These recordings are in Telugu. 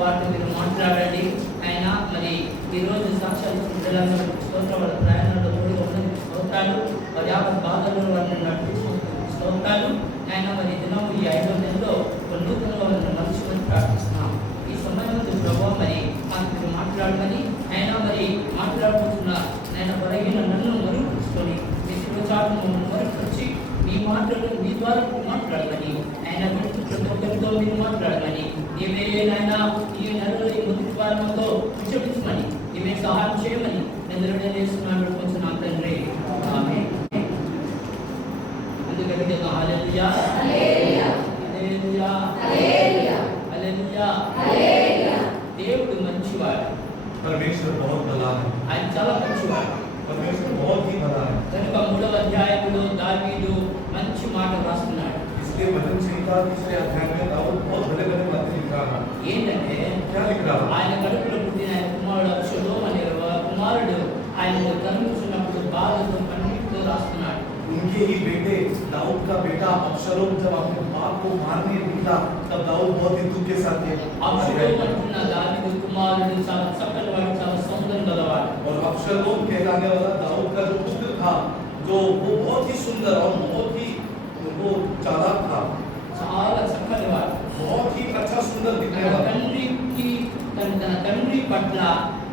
వాటిని మీరు మాట్లాడండి ఆయన. మరి ఈరోజు సాక్షాత్ బిడ్డలందరూ స్తోత్రం, వాళ్ళ ప్రయాణంలో కూడా ఉన్నది స్తోత్రాలు, వారి బాధల్లో వారిని నడిపించుకుంటున్న స్తోత్రాలు ఆయన. మరి దినం ఈ 5వ నెలలో నూతనంగా వారిని మలుచుకొని ప్రార్థిస్తున్నాం. ఈ సమయంలో ప్రభావం మరి మాకు మీరు మాట్లాడమని ఆయన, మరి మాట్లాడుతున్న ఆయన పొరగిన నన్ను మరుగుపరుచుకొని మీ శివచాటును మరుగుపరిచి మీ మాటలు మీ ద్వారా మాట్లాడమని ఆయన, ప్రతి ఒక్కరితో మీరు మాట్లాడమని నీవే నాయన ఈ నెలలో ఈ మొదటి వారంతో విచ్చపించమని నీవే సహాయం చేయమని నేను చేస్తున్నాను కొంచెం నా తండ్రి. ఆమేన్. అందుకని హల్లెలూయా హల్లెలూయా హల్లెలూయా హల్లెలూయా హల్లెలూయా. దేవుడు మంచివాడు, परमेश्वर बहुत भला है, ఆయన చాలా మంచివాడు. परमेश्वर बहुत ही भला है। కనుక 3వ అధ్యాయంలో దావీదు మంచి మాట రాస్తున్నాడు. इसलिए भजन संहिता 3रे अध्याय में दाऊद बहुत भले भले बातें लिख रहा है। ఏంటంటే क्या लिख रहा है? ఆయన కడుపులో పుట్టిన ఆయన కుమారుడు అబ్షలోము అనే కుమారుడు ఆయనను తరుముతున్నప్పుడు బాధతో కన్నీటితో రాస్తున్నాడు. उनके ही बेटे दाऊद का बेटा अब्शलोम जब अपने बाप को मारने निकला तब दाऊद बहुत ही दुख के साथ थे। అబ్షలోము అంటున్న దావీదు కుమారుడు చాలా చక్కటి వాడు, చాలా సౌందర్యం గలవాడు. और अब्शलोम कहलाने वाला दाऊद का जो पुत्र था, जो वो बहुत ही सुंदर और बहुत ही वो चालाक था, చాలా చక్కటి వాడు. बहुत ही अच्छा सुंदर दिखने తన वाला। తండ్రి పట్ల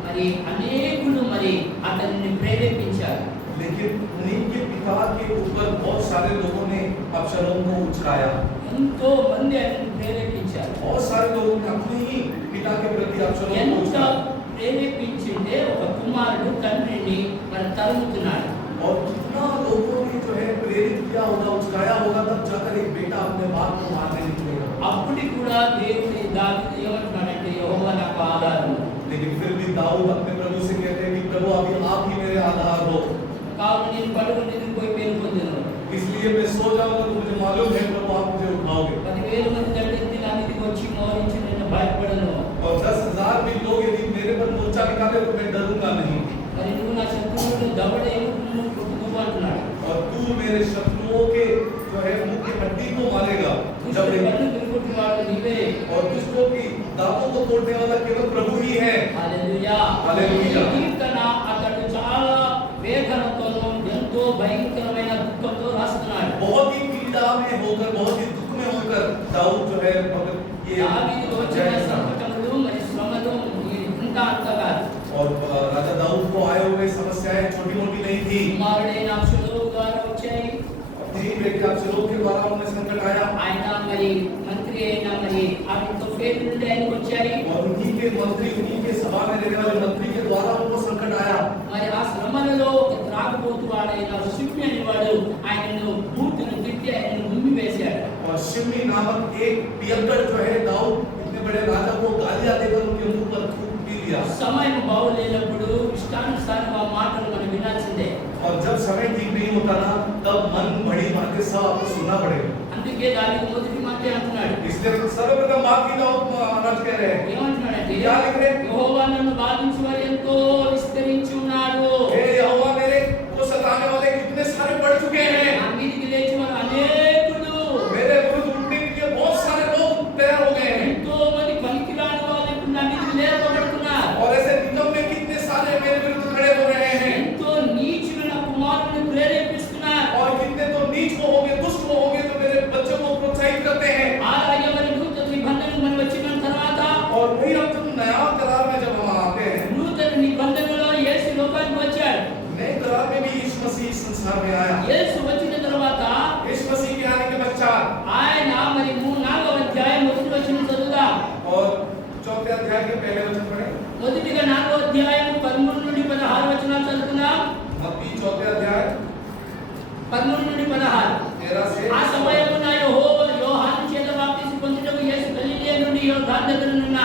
మరి అనేకులు మరి అతన్ని ప్రేరేపించారు. लेकिन उनके पिता के ऊपर बहुत सारे लोगों ने अब्शलोम को उचकाया। ఎంతో మంది ఆయనను ప్రేరేపించారు. बहुत सारे लोगों ने अपने ही पिता के प्रति अब्शलोम को ఎంత उचकाया। ప్రేరేపించింటే ఒక కుమారుడు తండ్రిని మరి తరుముతున్నాడు. और कितना लोगों ने जो है प्रेरित किया होगा, उचकाया होगा, तब जाकर एक बेटा अपने बाप को मारने निकलेगा। అప్పుడు కూడా దేవుని దావీదు ఏమంటున్నాడంటే యెహోవా నాకు ఆధారం. लेकिन फिर भी दाऊद अपने प्रभु से कहते हैं कि प्रभु अभी आप ही मेरे आधार हो, కావున నేను పడుకుని నిద్రపోయి మేలు పొందును. इसलिए मैं सो जाऊंगा तो मुझे मालूम है प्रभु आप मुझे उठाओगे। 10,000 మంది దండెత్తి నా మీదకి వచ్చి మోహరించి నేను భయపడను. और 10,000 भी लोग यदि मेरे पर मोर्चा निकाले तो मैं डरूंगा नहीं। మరి నువ్వు నా శత్రువులను దవడ ఎముకలను కొట్టుకు అంటున్నాడు. और तू मेरे शत्रुओं के जो है मुख की हड्डी को मारेगा। जब కన్ను విరుగుతున్నవాడు నీవే. और दुष्टों की दांतों को तोड़ने वाला केवल प्रभु ही है। హల్లెలూయా హల్లెలూయా. ఈ కీర్తన అతడు చాలా వేదనతోనూ ఎంతో భయంకరమైన దుఃఖంతో రాస్తున్నాడు. बहुत ही पीड़ा में होकर, बहुत ही दुख में होकर दाऊद जो है ये దావీదు వచ్చిన సంకటములు మరి శ్రమలు ఇంత అంతగా. और राजा दाऊद को आए हुए समस्याएं छोटी मोटी नहीं थी। కుమారుడైన అబ్షలోము ద్వారా వచ్చాయి. तीन बेटे अब्शलोम के द्वारा उन्हें संकट आया ఆయన మరి మంత్రి అయిన మరి అబీతోఫెలు నుండి ఆయనకు వచ్చాయి. और उन्हीं के मंत्री, उन्हीं के सभा में रहने वाले मंत्री के द्वारा उनको संकट आया। మరి ఆ శ్రమలలో ఒక త్రాగుబోతు వాడైన షిమ్మి అనేవాడు ఆయనను బూతులు తిట్టి ఆయనను ఉమ్మి వేశాడు. और शिमी नामक एक पियक्कड़ जो है दाऊद इतने बड़े राजा को गालियां देकर उनके मुंह पर थूक पी लिया। సమయం బాగులేనప్పుడు ఇష్టానుసారంగా మాటలు మనం వినాల్సిందే. और जब समय ठीक नहीं होता ना तब मन बड़ी बातें सब आपको सुनना पड़ेगा। అందుకే దావీదు మొదటి మాటే అంటున్నాడు. इसलिए सर्वप्रथम माफी दाऊद महाराज कह रहे हैं। ఏమంటున్నాడంటే क्या लिख रहे हैं? యెహోవా నన్ను బాధించు వారు ఎంతో విస్తరించి ఉన్నారు. हे यहोवा मेरे को सताने वाले कितने सारे बढ़ चुके हैं। నా మీదికి లేచి వారు అనేకులు, मेरे विरुद्ध उठने के लिए बहुत सारे लोग तैयार हो गए हैं। ఎంతో మంది పనికిరాని వాళ్ళు ఇప్పుడు నా మీదికి లేపబడుతున్నారు. और ऐसे निकम्मे कितने सारे मेरे विरुद्ध खड़े हो रहे हैं। ఎంతో నీచులు నా కుమారుని ప్రేరేపిస్తున్నారు. और कितने तो नीच को होंगे, दुष्ट को होंगे, तो मेरे बच्चों को प्रोत्साहित करते हैं। అలాగే మరి నూతన నిబంధన మనం వచ్చిన తర్వాత और वही हम जब नया करार में जब हम आते हैं, నూతన నిబంధనలో యేసు లోకానికి వచ్చాడు. नए करार में भी यीशु मसीह इस संसार में आया। యేసు వచ్చిన తర్వాత यीशु मसीह के आने के पश्चात ఆయన మరి 4వ అధ్యాయం మొదటి వచనం చదువుదాం. और चौथे अध्याय के पहले वचन पढ़े। మొదటిగా 4వ అధ్యాయం 13 నుండి 16 వచనాలు చదువుకుందాం. मत्ती चौथे अध्याय 13 నుండి 16. 13 से ఆ సమయమున యోహాను చేత బాప్తిసం పొందుటకు యేసు గలిలయ నుండి యోర్దాను దగ్గరనున్న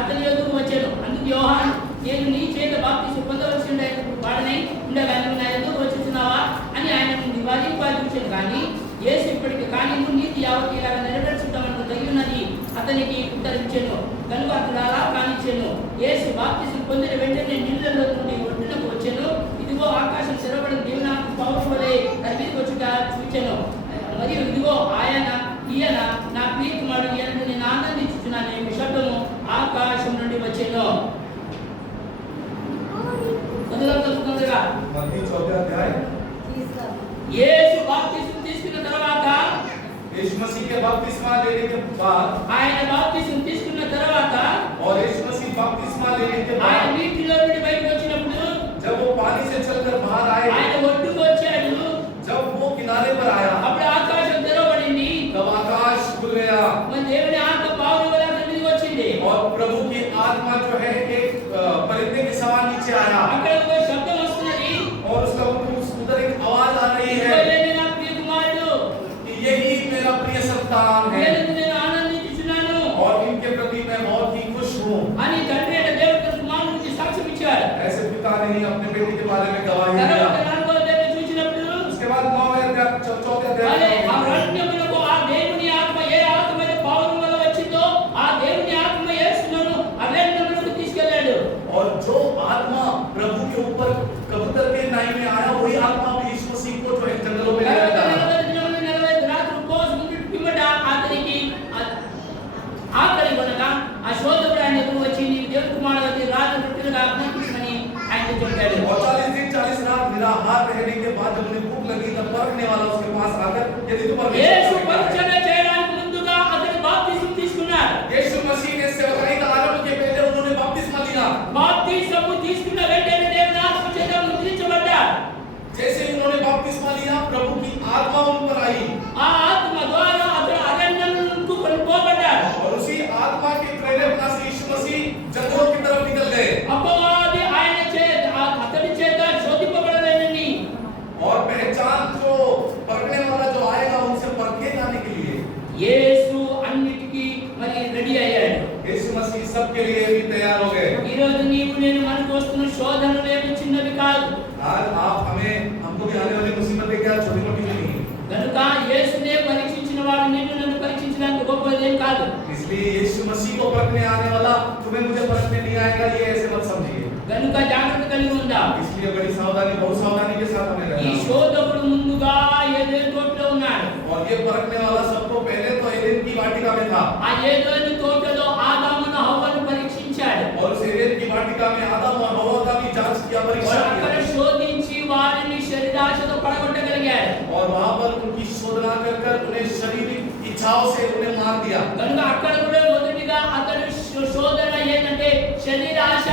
అతని యొద్దకు వచ్చెను. అందుకు యోహాను, నేను నీ చేత బాప్తిసం పొందవలసిన వాడనై ఉండగా నువ్వు నా యొద్దకు వచ్చుచున్నావా అని ఆయనను నివారింపజేశాను. కానీ యేసు ఇప్పటికి కానీ నువ్వు నీతి యావత్తు ఇలా నెరవేర్చుతామని తగినది అతనికి ఉత్తరించెను. కనుక అతడు అలా కానిచ్చెను. యేసు బాప్తిసం పొందిన వెంటనే నీళ్ళలో నుండి ఒడ్డునకు వచ్చెను. ఇదిగో ఆకాశం తెరవబడి దేవునాకు పౌరు వలె తన మీదకి వచ్చుట చూచెను. మరియు ఇదిగో ఈయన నా ప్రియ కుమారుడు, ఈయనను నేను ఆనందించుచున్నాను. శబ్దము ఆకాశం नो తొందరగా मत्ती 4 अध्याय యేసు బాప్తిస్మం తీసుకున్న తర్వాత यीशु मसीह के बपतिस्मा लेने के बाद ఆయన బాప్తిస్మం తీసుకున్న తర్వాత और यीशु मसीह बपतिस्मा लेने के ఆయన बाद నీటిలో నుండి బయటకు వచ్చినప్పుడు जब वो पानी से चलकर बाहर आए ఆయన ఒడ్డుకు వచ్చాడు जब वो किनारे पर आया అప్పుడు ఆకాశం తెరవబడింది तब आकाश खुल गया మన దేవుని ఆత్మ పావుల వలె అతని మీదకి వచ్చింది और प्रभु की आत्मा जो है एक परिंदे के समान नीचे आया అక్కడ ఒక శబ్దం వస్తున్నది और उसका उधर एक आवाज आ रही है ఇదిగో నా ప్రియ కుమారుడు कि यही मेरा प्रिय संतान है నేను ఆనందించుచున్నాను और इनके प्रति मैं बहुत ही खुश हूँ అని తండ్రి అయిన దేవుడు తన కుమారుని గురించి సాక్ష్యం ఇచ్చాడు ऐसे पिता ने ही अपने बेटे के बारे में गवाही తర్వాత दिया నాలుగో అధ్యాయం చూసినప్పుడు उसके बाद 9वें अध्याय 4वें అదే अध्याय ఆ రత్నములకు ఆ దేవుని ఆత్మ ఏ ఆత్మ అయితే పౌరుల వల్ల వచ్చిందో ఆ దేవుని ఆత్మ యేసును అరణ్యములకు తీసుకెళ్ళాడు और जो आत्मा प्रभु के ऊपर कबूतर के नाई में आया वही आत्मा यीशु मसीह को जो है जंगलों में ले తర్వాత गया 40 దినములు 40 రాత్రులు ఉపవాసం ఉండి పిమ్మట అతనికి ఆకలి కొనగా ఆ శోధకుడు ఆయన ఎదురు వచ్చి నీవు దేవుని కుమారుడు రాజు రొట్టెలుగా అభినందించమని ఆయనతో చెప్పాడు और 40 दिन 40 रात निराहार रहने के बाद जब उन्हें भूख लगी तब परखने वाला उसके पास आकर यदि तू యేసు परमेश्वर का పరిచర్య है చేయడానికి ముందుగా అతని బాప్తిస్మం తీసుకున్నాడు यीशु मसीह ने सेवकाई का आरंभ के पहले उन्होंने बपतिस्मा लिया బాప్తిస్మం తీసుకున్న వెంటనే దేవుని ఆత్మ చేత ముద్రించబడ్డాడు जैसे ही उन्होंने बपतिस्मा लिया प्रभु की आत्मा उन पर आई ఆ ఆత్మ ద్వారా అతడు అరణ్యములకు కొనుక్కోబడ్డాడు और उसी आत्मा के प्रेरणा से यीशु मसीह जंगलों की तरफ निकल गए అపవాది ఆయన చేత అతడి చేత శోధింపబడలేదని और पहचान जो परखने वाला जो आएगा उनसे परखे जाने के लिए యేసు అన్నిటికీ మరి రెడీ అయ్యాడు यीशु मसीह सबके लिए भी तैयार हो गए ఈ రోజు నీవు నేను మనకు వస్తున్న శోధనలు ఏమి చిన్నవి కాదు आज आप हमें हमको भी आने वाली मुसीबतें क्या छोटी मोटी नहीं है కనుక యేసునే పరీక్షించిన వాడు నిన్ను నన్ను పరీక్షించడానికి గొప్పదేం కాదు इसलिए यीशु मसीह को परखने आने वाला तुम्हें मुझे परखने नहीं आएगा ये ऐसे मत समझिए కనుక జాగ్రత్త కలిగి ఉందాం इसलिए बड़ी सावधानी बहुत सावधानी के साथ हमें ఈ रहना है। శోధకుడు ముందుగా ఏదైనా తోటలో ఉన్నాడు और ये परखने वाला सबको पहले तो एदेन की वाटिका में था ఆ ఏదైనా తోటలో ఆదామును హవ్వను పరీక్షించాడు और उस एदेन की वाटिका में आदम और हव्वा का भी जांच किया परीक्षा వాడు అక్కడ किया శోధించి వారిని శరీరాశతో పడగొట్టగలిగాడు और वहां पर उनकी शोधना कर उन्हें शारीरिक इच्छाओं से उन्हें मार दिया కనుక అక్కడ కూడా మొదటిగా అతడు శోధన ఏంటంటే శరీరాశ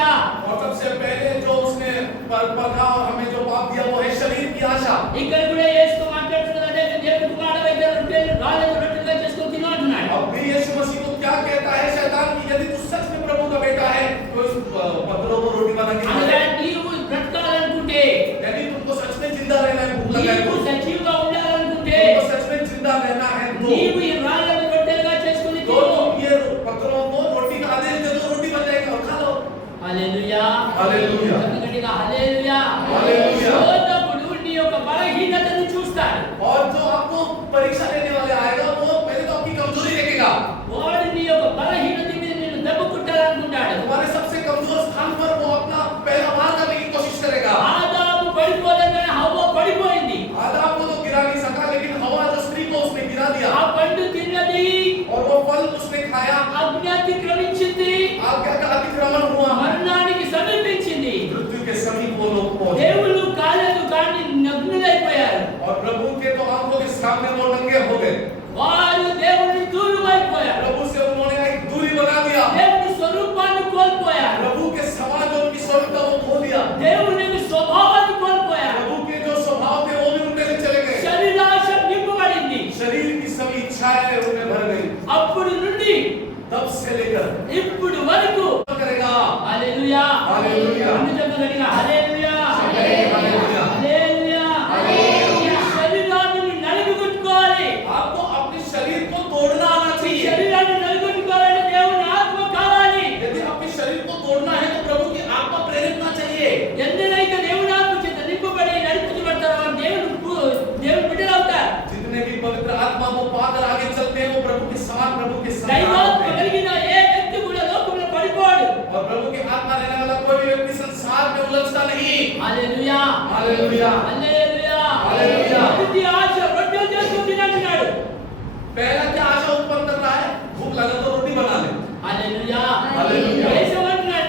और सबसे पहले जो उसने परखा और हमें जो पाप दिया वो है शरीर की आशा ఇక్కడ కూడా యేసు మాట్లాడుతున్నాడు అంటే దేవుని కుమారుడు అయితే రొట్టెలు రాళ్ళను రొట్టెలుగా చేసుకొని తిను అంటున్నాడు अब भी यीशु मसीह को क्या कहता है शैतान कि यदि तू सच में प्रभु का बेटा है तो इस पत्थरों को रोटी बना के खा అనగా ले। నీవు బ్రతకాలనుకుంటే यदि तुमको सच में जिंदा रहना है भूख लगा है నీవు तो సజీవంగా ఉండాలనుకుంటే तुमको सच में जिंदा रहना है నీవు ఈ రాళ్ళను రొట్టెలుగా చేసుకొని तो తిను तुम ये पत्थरों को रोटी का आदेश दे दो रोटी बन जाएगी और खा लो హల్లెలూయా హల్లెలూయా. గట్టిగా హల్లెలూయా హల్లెలూయా. శోధకుడు నీ యొక్క బలహీనతను చూస్తాడు और जो आपको परीक्षा लेने वाले आएगा वो पहले तो आपकी कमजोरी देखेगा వాడు నీ యొక్క బలహీనత మీద నిన్ను దెబ్బ కుట్టాలనుకుంటాడు तुम्हारे सबसे कमजोर स्थान पर वो अपना पहला वार करने की कोशिश करेगा ఆదాము పడిపోదనే హవ్వ పడిపోయింది आदम को तो गिरा नहीं सका लेकिन हवा जो स्त्री को उसने गिरा ఆ दिया పండు తిన్నది और वो फल उसने खाया అగ్ని అతిక్రమించింది आज्ञा का अतिक्रमण हुआ మరణానికి సమీపించింది मृत्यु के समीप वो लोग पहुंचे దేవుళ్ళు కాలేదు కానీ నగ్నులైపోయారు और प्रभु के तो आंखों के सामने वो नंगे हो गए వారు దేవుని దూరం అయిపోయారు प्रभु से उन्होंने एक दूरी बना दिया దేవుని స్వరూపాన్ని కోల్పోయారు प्रभु के समान जो उनकी स्वरूपता वो खो दिया దేవుని స్వభావాన్ని కోల్పోయారు प्रभु के जो स्वभाव थे वो भी उनमें से चले गए శరీరాశ నింపబడింది शरीर की सभी इच्छाएं उनमें भर गई అప్పుడు నుండి तब से लेकर ఇప్పుడు వరకు करेगा హల్లెలూయా హల్లెలూయా. అన్ని చెప్పగలిగిన హల్లెలూయా హల్లెలూయా. హల్లెలూయా ఈ శరీరాన్ని నలుగుకొట్టుకోవాలి आपको अपने शरीर को तोड़ना आना ఈ चाहिए శరీరాన్ని నలుగుకొట్టుకోవాలంటే దేవుని ఆత్మ కావాలి यदि अपने शरीर को तोड़ना है तो प्रभु की आत्मा प्रेरित ना चाहिए ఎందరైతే దేవుని ఆత్మ చేత నింపబడి నడిపించబడతారో వారు దేవుని బిడ్డలు అవుతారు जितने भी पवित्र आत्मा को पाकर आगे चलते हैं वो प्रभु के समान प्रभु के समान దైవాత్మ होते हैं। కలిగిన ఏ వ్యక్తి కూడా లోకంలో పడిపోడు और प्रभु की आत्मा रहने वाला कोई भी व्यक्ति संसार में उलझता नहीं హల్లెలూయా हालेलुया హల్లెలూయా హల్లెలూయా. మొదటి ఆశ రొట్టెలు చేసుకొని తినంటున్నాడు पहला क्या आशा उत्पन्न कर रहा है भूख लगा तो रोटी बना ले హల్లెలూయా హల్లెలూయా. యేసు అంటున్నాడు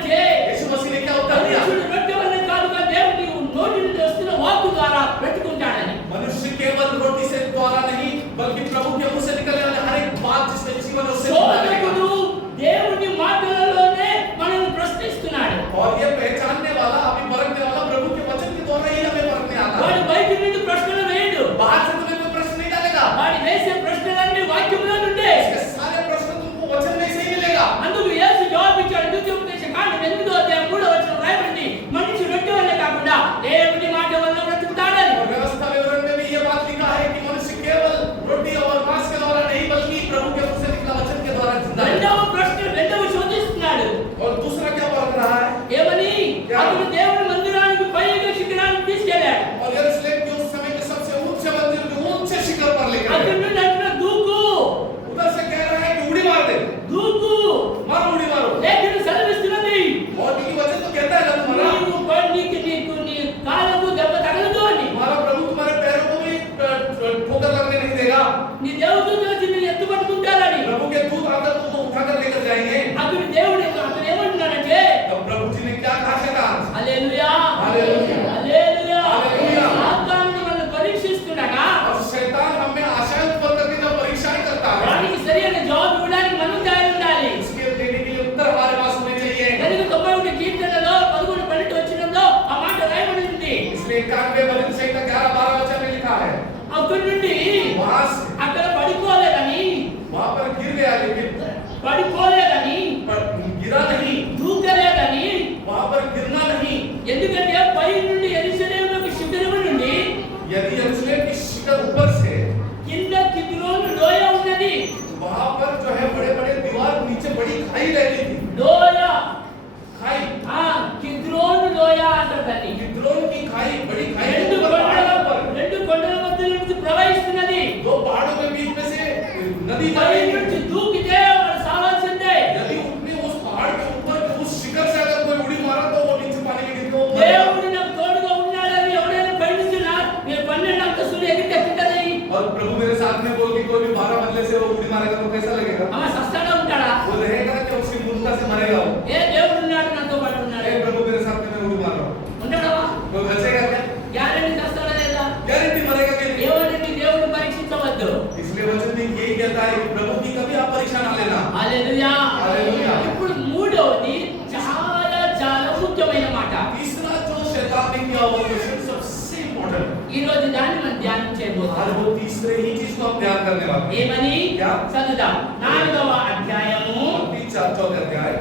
करने वाले ఏమని क्या? చదువుదాం 4వ అధ్యాయము मत्ती 4 अध्याय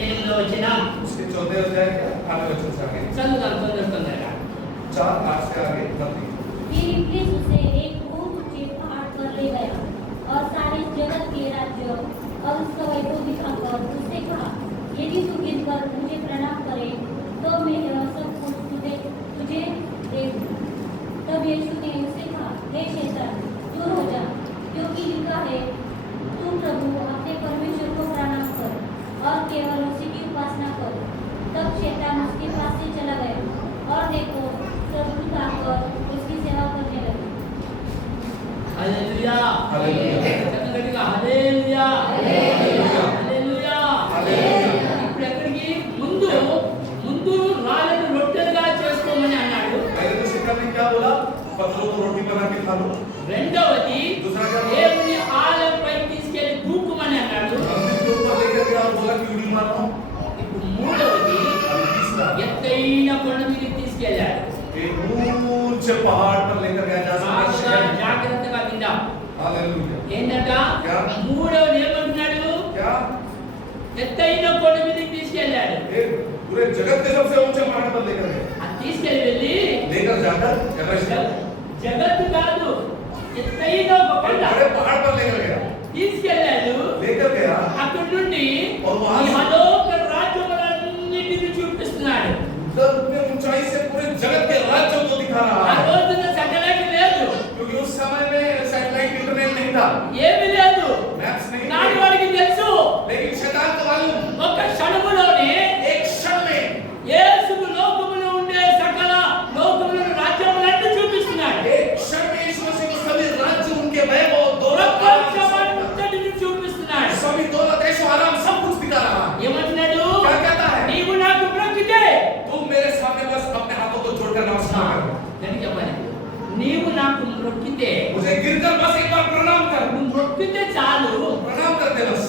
8వ వచనం उसके 14 अध्याय क्या 8 वचन से आगे చదువుదాం తొందరగా 4:8 से आगे मत्ती। फिर इब्लीस उसे एक बहुत ऊंचे पहाड़ पर ले गया और सारे जगत के राज्य और उसका वैभव दिखाकर उससे कहा, यदि तू गिरकर मुझे प्रणाम करे तो मैं यह सब कुछ तुझे दे दूं। तब यीशु ने उसे कहा, हे शैतान, दूर हो जा, क्योंकि लिखा है, तू प्रभु अपने परमेश्वर को प्रणाम कर और केवल उसी की उपासना कर। तब शैतान उसके पास से चला गया और देखो, सब दूत आकर उसकी सेवा करने लगे। హల్లెలూయా హల్లెలూయా. చక్కగా హల్లెలూయా హల్లెలూయా. హల్లెలూయా హల్లెలూయా. ఇప్పుడు ఎక్కడికి ముందు రాళ్ళను రొట్టెలుగా చేసుకోమని అన్నాడు पहले तो शिक्षा में क्या बोला? पत्थरों को रोटी बना के खा लो। రెండవది दूसरा क्या बोला? దేవుని ఆలయంపై తీసుకెళ్లి దూకుమని అన్నాడు मंदिर के ऊपर लेकर गया और बोला कि उड़ी मारो। ఇప్పుడు మూడవది अभी तीसरा ఎత్తైన కొండ మీదకి తీసుకెళ్ళాడు एक ऊंचे पहाड़ पर लेकर गया जा सकता బాగా है। జాగ్రత్తగా విందాం हालेलुया। ఏంటట क्या? మూడవది ఏమంటున్నాడు क्या? ఎత్తైన కొండ మీదకి తీసుకెళ్ళాడు एक पूरे जगत के सबसे ऊंचे पहाड़ पर लेकर गए। అది తీసుకెళ్ళి వెళ్ళి लेकर जाकर जगत జగత్తు కాదు ఎత్తైన ఒక కొండ बड़े पहाड़ पर लेकर गया। తీసుకెళ్ళాడు लेकर गया అక్కడి నుండి और वहां से- ఇహలోక రాజ్యములన్నిటిని చూపిస్తున్నాడు उधर अपने ऊंचाई से पूरे जगत के राज्यों को दिखा ఆ रहा है। రోజున సకలకి లేదు क्योंकि उस समय में सैटेलाइट इंटरनेट नहीं था, ఏమీ లేదు मैप्स नहीं నాటి थे। వాడికి తెలుసు लेकिन शैतान को मालूम ఒక క్షణములోనే एक क्षण में యేసుకు లోకములో ఉండే సకల లోకముల రాజ్యములన్నీ చూపిస్తున్నాడు एक क्षण में यीशु मसीह को सभी राज्य उनके वैभव ప్రపంచమంతటిని చూపిస్తున్నాడు सभी दौलत ऐशो आराम सब कुछ दिखा रहा है। ఏమంటున్నాడు क्या कहता है? నీవు నాకు మొక్కితే तुम मेरे सामने बस अपने हाथों को जोड़कर नमस्कार करो। నేను చెప్పాలి నీవు నాకు మొక్కితే मुझे गिरकर बस एक बार प्रणाम कर। నువ్వు మొక్కితే చాలు प्रणाम कर दे बस।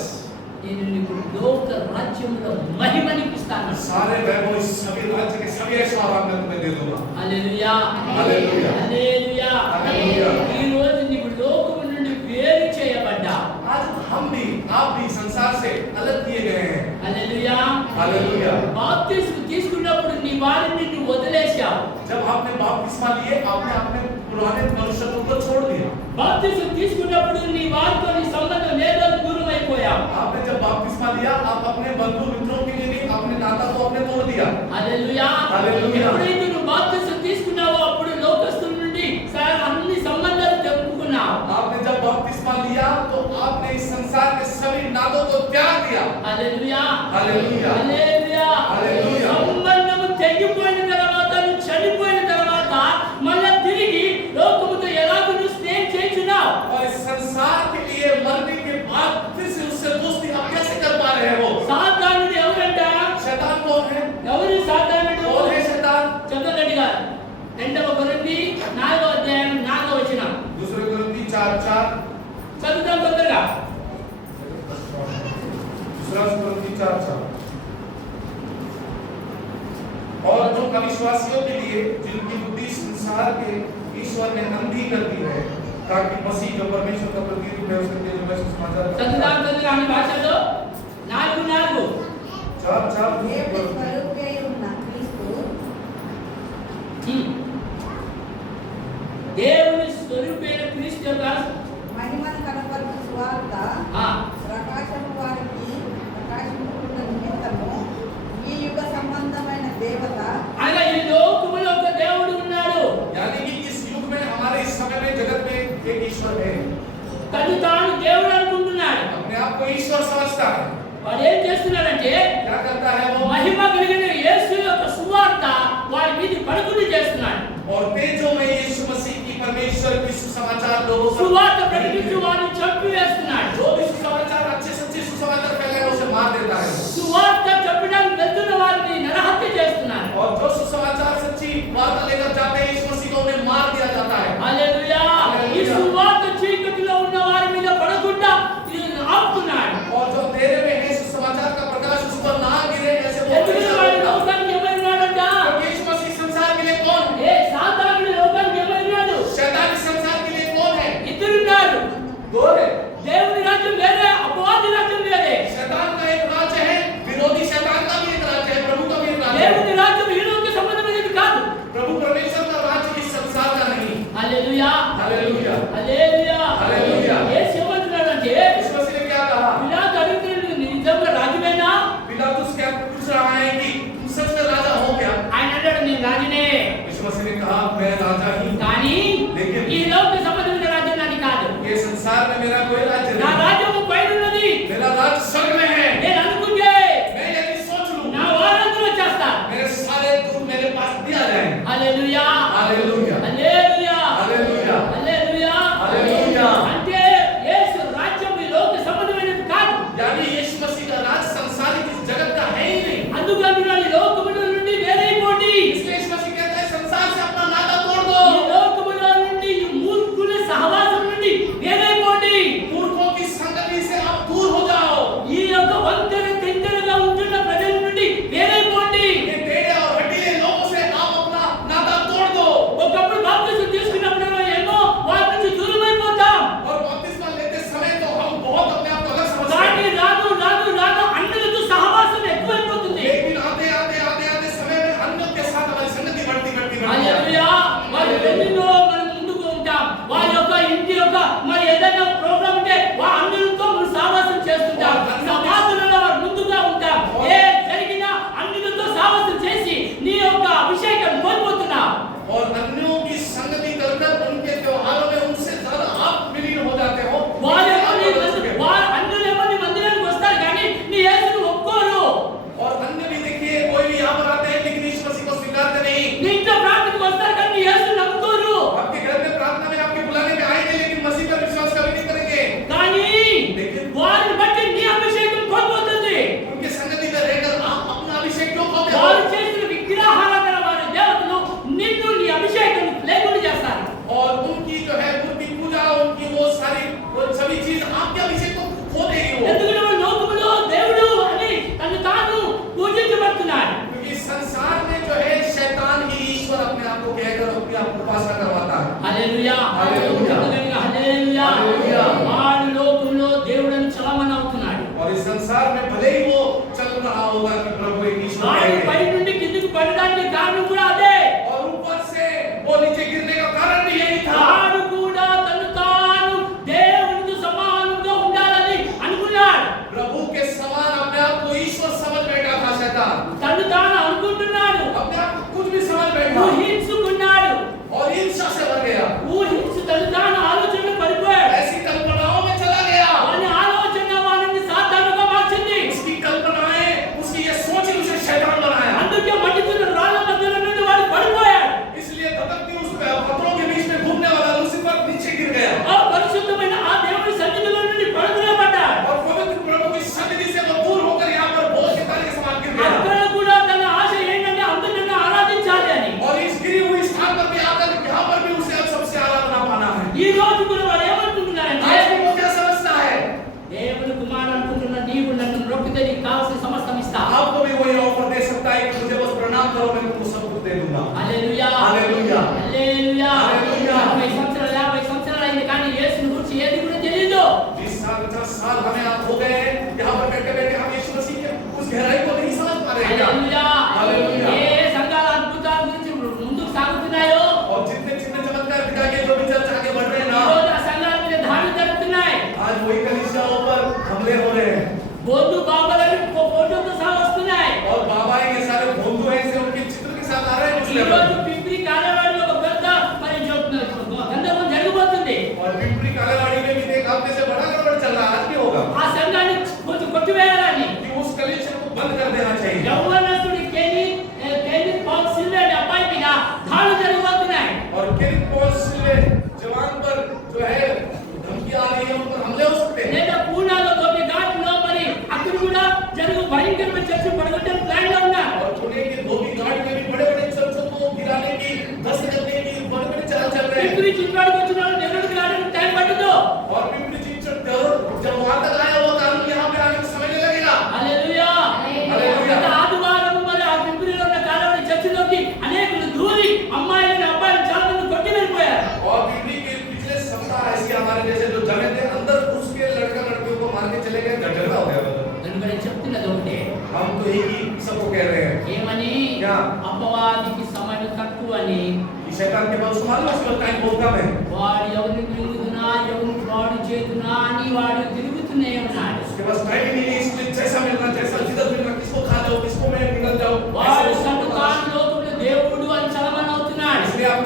నేను నీకు లోక రాజ్యములో మహిమనిపిస్తాను सारे वैभव इस सभी राज्य के सभी ऐशो आराम मैं तुम्हें दे दूंगा। హల్లెలూయా హల్లెలూయా. హల్లెలూయా హల్లెలూయా. ఈ రోజు నీవు లోకము నుండి వేరు చేయబడ్డా आज हम भी आप भी संसार से अलग किए गए हैं। Hallelujah hallelujah. బాప్తిస్మ తీసుకున్నప్పుడు నీ వారిని నువ్వు వదిలేశావు जब आपने बपतिस्मा लिए आपने अपने पुराने मनुष्यत्व को छोड़ दिया। బాప్తిస్మ తీసుకున్నప్పుడు నీ వారితో నీ సంబంధం లేదో దూరం అయిపోయావు आपने जब बपतिस्मा लिया आप अपने बंधु मित्रों के लिए भी अपने नाता को आपने तोड़ दिया। హల్లెలూయా హల్లెలూయా. ఎప్పుడైతే నువ్వు బాప్తిస్మ తీసుకున్నావో అప్పుడు లోకస్తుల నుండి అన్ని సంబంధాలు తెంపుకున్నావు आपने जब बपतिस्मा लिया तो आपने इस संसार के सभी नातों को त्याग दिया। హల్లెలూయా హల్లెలూయా. హల్లెలూయా హల్లెలూయా. సంబంధము తెగిపోయిన తర్వాత నువ్వు చనిపోయిన తర్వాత మళ్ళా తిరిగి లోకముతో ఎలాగో నువ్వు స్నేహం చేస్తున్నావు और इस संसार के लिए मरने के बाद फिर से उससे दोस्ती आप कैसे कर पा रहे हो? సాతానుడు ఎవరంట शैतान कौन है? ఎవరు సాతానుడు कौन है शैतान? చదవండి గారు 2వ కొరింథీ 4వ అధ్యాయం 4వ వచనం दूसरे कोरिन्थी 4:4 చదువుదాం తొందరగా दूसरा कोरिन्थी 4:4 और जो अविश्वासियों के लिए जिनकी बुद्धि संसार के ईश्वर ने अंधी कर दी है ताकि मसीह जो परमेश्वर का प्रतिरूप है उसके तेज में समाचार చదువుదాం తొందరగా అన్ని భాషల్లో 4:4 4:4 దేవుని స్వరూపై ఉన్న క్రీస్తు దేవుని స్వరూపైన క్రీస్తు యొక్క మహిమను కనపరచు సువార్త ఆ, ప్రకాశము వారికి ప్రకాశించుకున్న నిమిత్తము ఈ యుగ సంబంధమైన దేవత అనగా ఈ లోకములో ఒక దేవుడు ఉన్నాడు यानी कि इस युग में हमारे इस समय में जगत में एक ईश्वर है। తను తాను దేవుడు అనుకుంటున్నాడు अपने आप को ईश्वर समझता है। వాడు ఏం చేస్తున్నాడంటే क्या करता है वो? మహిమ కలిగిన యేసు యొక్క సువార్త వారి మీద పలుకుని చేస్తున్నాడు और तेजों में यीशु मसीह की परमेश्वर की सुसमाचार लोगों पर సువార్త ప్రకటించి వారిని చంపివేస్తున్నాడు जो भी सुसमाचार अच्छे सच्चे सुसमाचार फैलाएगा उसे मार देता है। సువార్త చెప్పడానికి వెళ్తున్న వారిని నరహత్య చేస్తున్నాడు और जो सुसमाचार सच्ची वार्ता लेकर जाते हैं यीशु मसीह को उन्हें मार दिया जाता है। హల్లెలూయా ఈ హల్లెలూయా. సువార్త చీకటిలో ఉన్న వారి మీద పడకుండా ఆపుతున్నాడు और जो अंधेरे में है सुसमाचार का प्रकाश उस पर ना गिरे ऐसे वो ఎందుకంటే వాడి లోకానికి ఏమైనాడంట क्योंकि यीशु मसीह संसार के लिए कौन है? ఏ సాతానుడు లోకానికి ఏమైనాడు शैतान इस संसार के लिए कौन है? ఇద్దరున్నారు कहा मैं राजा ही हूं, కానీ लेकिन ఈ లోక సంబంధమైన రాజ్యం నాది కాదు. ये संसार में मेरा कोई राज्य నా नहीं, రాజ్యము పైన ఉన్నది. मेरा राज्य स्वर्ग में है। నేను అనుకుంటే मैं यदि सोच लूं, నా వారందరూ వచ్చేస్తారు. मेरे सारे दूत मेरे पास दिया जाए। హల్లెలూయా, हालेलुया, హల్లెలూయా, हालेलुया, హల్లెలూయా, హల్లెలూయా. అంటే యేసు రాజ్యం ఈ లోక సంబంధమైనది కాదు. यानी यीशु मसीह का राज संसारिक इस जगत का है ही नहीं। అందుకని ఈ లోకముల నుండి వేరైపోండి. इसलिए यीशु मसीह कहता है संसार से अपना नाता तोड़ दो। ఈ లోకముల నుండి ఈ మూర్ఖుల సహవాసం నుండి వేరైపోండి. मूर्खों की संगति से आप दूर हो जाओ। ఈ యొక్క వంకర తెంకరగా ఉంటున్న ప్రజల నుండి వేరైపోండి. ये टेढ़े और हठीले लोगों से आप अपना नाता तोड़ दो। ఒకప్పుడు బాప్తిసం తీసుకున్నప్పుడు ఏమో వారి నుంచి దూరమైపోతాం. और बपतिस्मा लेते समय तो हम बहुत अपने आप को अलग समझते కానీ हैं, రాను రాను రాను అన్యులతో సహవాసం ఎక్కువైపోతుంది. लेकिन आते आते आते आते समय में अन्यों के साथ हमारी संगति बढ़ती बढ़ती बढ़ती హల్లెలూయా. వారి పెళ్లిలో మనం ముందుకు ఉంటాం. వారి యొక్క ఇంటి యొక్క మరి ఏదైనా ప్రోగ్రామ్ ఉంటే అన్యులతో మనం సహవాసం చేస్తుంటాం. సమాజంలో వారు ముందుగా ఉంటాం. ఏ జరిగినా అన్యులతో సహవాసం చేసి నీ యొక్క అభిషేకం కోల్పోతున్నావు. और अन्यों की संगति करकर उनके त्योहारों में उनसे ज्यादा आप विलीन हो जाते हो। వారు అన్యులేమో నీ మందిరానికి వస్తారు కానీ నీ యేసును ఒప్పుకోరు. और अन्य भी देखिए कोई भी यहाँ पर आते हैं लेकिन यीशु मसीह को स्वीकारते नहीं। నీ ఇంట్లో ప్రార్థనకు వస్తారు కానీ నీ యేసును నమ్ముకోరు. आपके घर में प्रार्थना में आपके बुलाने में आएंगे लेकिन मसीह पर विश्वास कभी नहीं करेंगे। కానీ వారిని బట్టి నీ అభిషేకం కోల్పోతుంది. उनके संगति में रहकर आप अपना अभिषेक क्यों खोते हो? వారు చేసిన విగ్రహారాధన వారి దేవతలు నిన్ను నీ అభిషేకం లేకుండా చేస్తారు. और उनकी जो है मूर्ति पूजा उनकी वो सारी वो सभी चीज आपके अभिषेक को खो देगी वो। ఎందుకంటే వారు లోకములో దేవుడు అని తను తాను పూజించబడుతున్నాడు. क्योंकि संसार में जो है शैतान ही ईश्वर अपने आप को कहकर अपनी आप उपासना करवाता है। హల్లెలూయా, హల్లెలూయా, హల్లెలూయా. హల్లెలూయా. వాడు లోకంలో దేవుడని చలమని అవుతున్నాడు. और इस संसार में भले ही वो चल रहा होगा कि प्रभु एक ईश्वर వాడు है, పై నుండి కిందికి పడడానికి కారణం కూడా అదే. और ऊपर से वो नीचे गिरने का कारण भी यही था। వాడు కూడా తను తాను దేవునికి సమానంగా ఉండాలని అనుకున్నాడు. प्रभु के समान अपने आप को ईश्वर समझ बैठा था शैतान। తను తాను అనుకుంటున్నాడు, अपने आप को कुछ भी समझ बैठा ఊహించుకున్నాడు. और हिंसा से भर गया। ఊహించు తను తాను ఆలోచనలు పడిపోయాడు. ऐसी कल्पनाओं में चला गया। వాని ఆలోచన వారిని సాతానుగా మార్చింది. उसकी कल्पनाएं उसकी ये सोच ही उसे शैतान बनाया। అందుకే మట్టితున్న రాళ్ళ మధ్యలో నుండి వాడు పడిపోయాడు. इसलिए धधकती उस पत्थरों के बीच में घूमने वाला लूसीफर नीचे गिर गया। ఆ పరిశుద్ధమైన ఆ దేవుని సన్నిధిలో నుండి పడుకునేబడ్డాడు. और पवित्र प्रभु की सन्निधि से वो दूर होकर यहाँ पर बोझ के तारे के समान गिर गया। అక్కడ కూడా తన ఆశ ఏంటంటే అందరిని ఆరాధించాలి అని. और इस गिरी हुई स्थान पर भी आकर यहाँ पर भी उसे अब सबसे आराधना पाना है। ఈ రోజు కూడా వాడు ఏమనుకుంటున్నారంటే आज भी वो क्या समझता है? దేవుని కుమారుడు అనుకుంటున్న నీవు నన్ను మొక్కితే నీకు కావాల్సిన సమస్తం ఇస్తా. आपको भी वही ऑफर दे सकता है कि मुझे बस प्रणाम करो मैं तुमको सब कुछ दे दूंगा। హల్లెలూయా, హల్లెలూయా, హల్లెలూయా. హల్లెలూయా. 40 సంవత్సరాలు 50 సంవత్సరాలు అయింది కానీ యేసుని గురించి ఏది కూడా తెలియదు. 20 साल 50 साल हमें आप हो गए हैं यहाँ पर बैठे बैठे हम यीशु मसीह के उस गहराई को नहीं समझ पा रहे हैं क्या? హల్లెలూయా. హల్లెలూయా. ఏ సంఘాల అద్భుతాల గురించి ముందుకు సాగుతున్నాయో और जितने जितने चमत्कार दिखा के जो भी चर्च आगे बढ़ रहे हैं ఈ ना, రోజు ఆ సంఘాల మీద దాడులు జరుగుతున్నాయి. आज वही कलीसियाओं पर हमले हो रहे हैं। బోధు బాబాలని ఫోటోతో సహా వస్తున్నాయి. और बाबा के सारे बंधु हैं से उनके चित्र के साथ आ रहे हैं ఈ मुस्लिम। రోజు పిప్రి కాలేవాడిలో ఒక పెద్ద మరి గందరగోళం జరిగిపోతుంది. और पिंपरी कालेवाड़ी में भी एक हफ्ते से बड़ा गड़बड़ चल रहा है। आज भी होगा ఆ సంఘాన్ని కొంచెం కొట్టివేయాలని कि उस कलीसिया को बंद कर देना चाहिए। యవ్వనస్తుడి కెనీ పాల్ సిల్వే అనే అబ్బాయి మీద దాడులు జరిగిపోతున్నాయి. और केनिथ पॉल सिल्वे जवान पर जो है धमकी आ रही है, उन पर हमले हो सकते हैं। లేదా పూనాలో తోటి ఘాట్లో మరి అక్కడ కూడా జరుగు భయంకరమైన చర్చ పడగొట్టడానికి ప్లాన్ లో ఉన్నారు. और पुणे के धोबी घाट में भी बड़े बड़े चर्चों को गिराने की ध्वस्त करने की बड़े बड़े चाल चल रहे हैं। పిప్రి చుట్టుపక్కల వచ్చిన వాళ్ళు దగ్గరికి రావడానికి టైం పట్టదు. और पिंपरी चिंचड़ जब वहां तक आया वो कानून यहाँ पे आने में समय नहीं लगेगा। హల్లెలూయా, హల్లెలూయా. గత ఆదివారం మరి ఆ పిప్రిలో ఉన్న కాలేవాడి చర్చిలోకి అనేకులు దూరి అమ్మాయిలను అబ్బాయిలను చాలా మంది కొట్టి వెళ్ళిపోయారు. और पिंपरी के पिछले सप्ताह ऐसे हमारे जैसे जो जगह थे अंदर घुस के लड़का लड़कियों को मार के चले गए। झगड़ा हो गया। కనుక నేను చెప్తున్నది ఒకటే, हम तो एक ही सबको कह रहे हैं ఏమని क्या? అపవాదికి సమయం తక్కువని. कि शैतान के पास उसको मालूम है उसका टाइम बहुत कम है। వాడు ఎవరిని తిరుగుతున్నా ఎవరిని వాడు చేతున్నా అని వాడు తిరుగుతూనే ఉన్నాడు. उसके पास टाइम ही नहीं है, इसलिए जैसा मिलना जैसा जिधर मिलना किसको खा जाओ किसको मैं निकल जाऊं వాడు ऐसे उसको తను तलाश। తాను లోకంలో దేవుడు అని చలమని అవుతున్నాడు. इसलिए अपने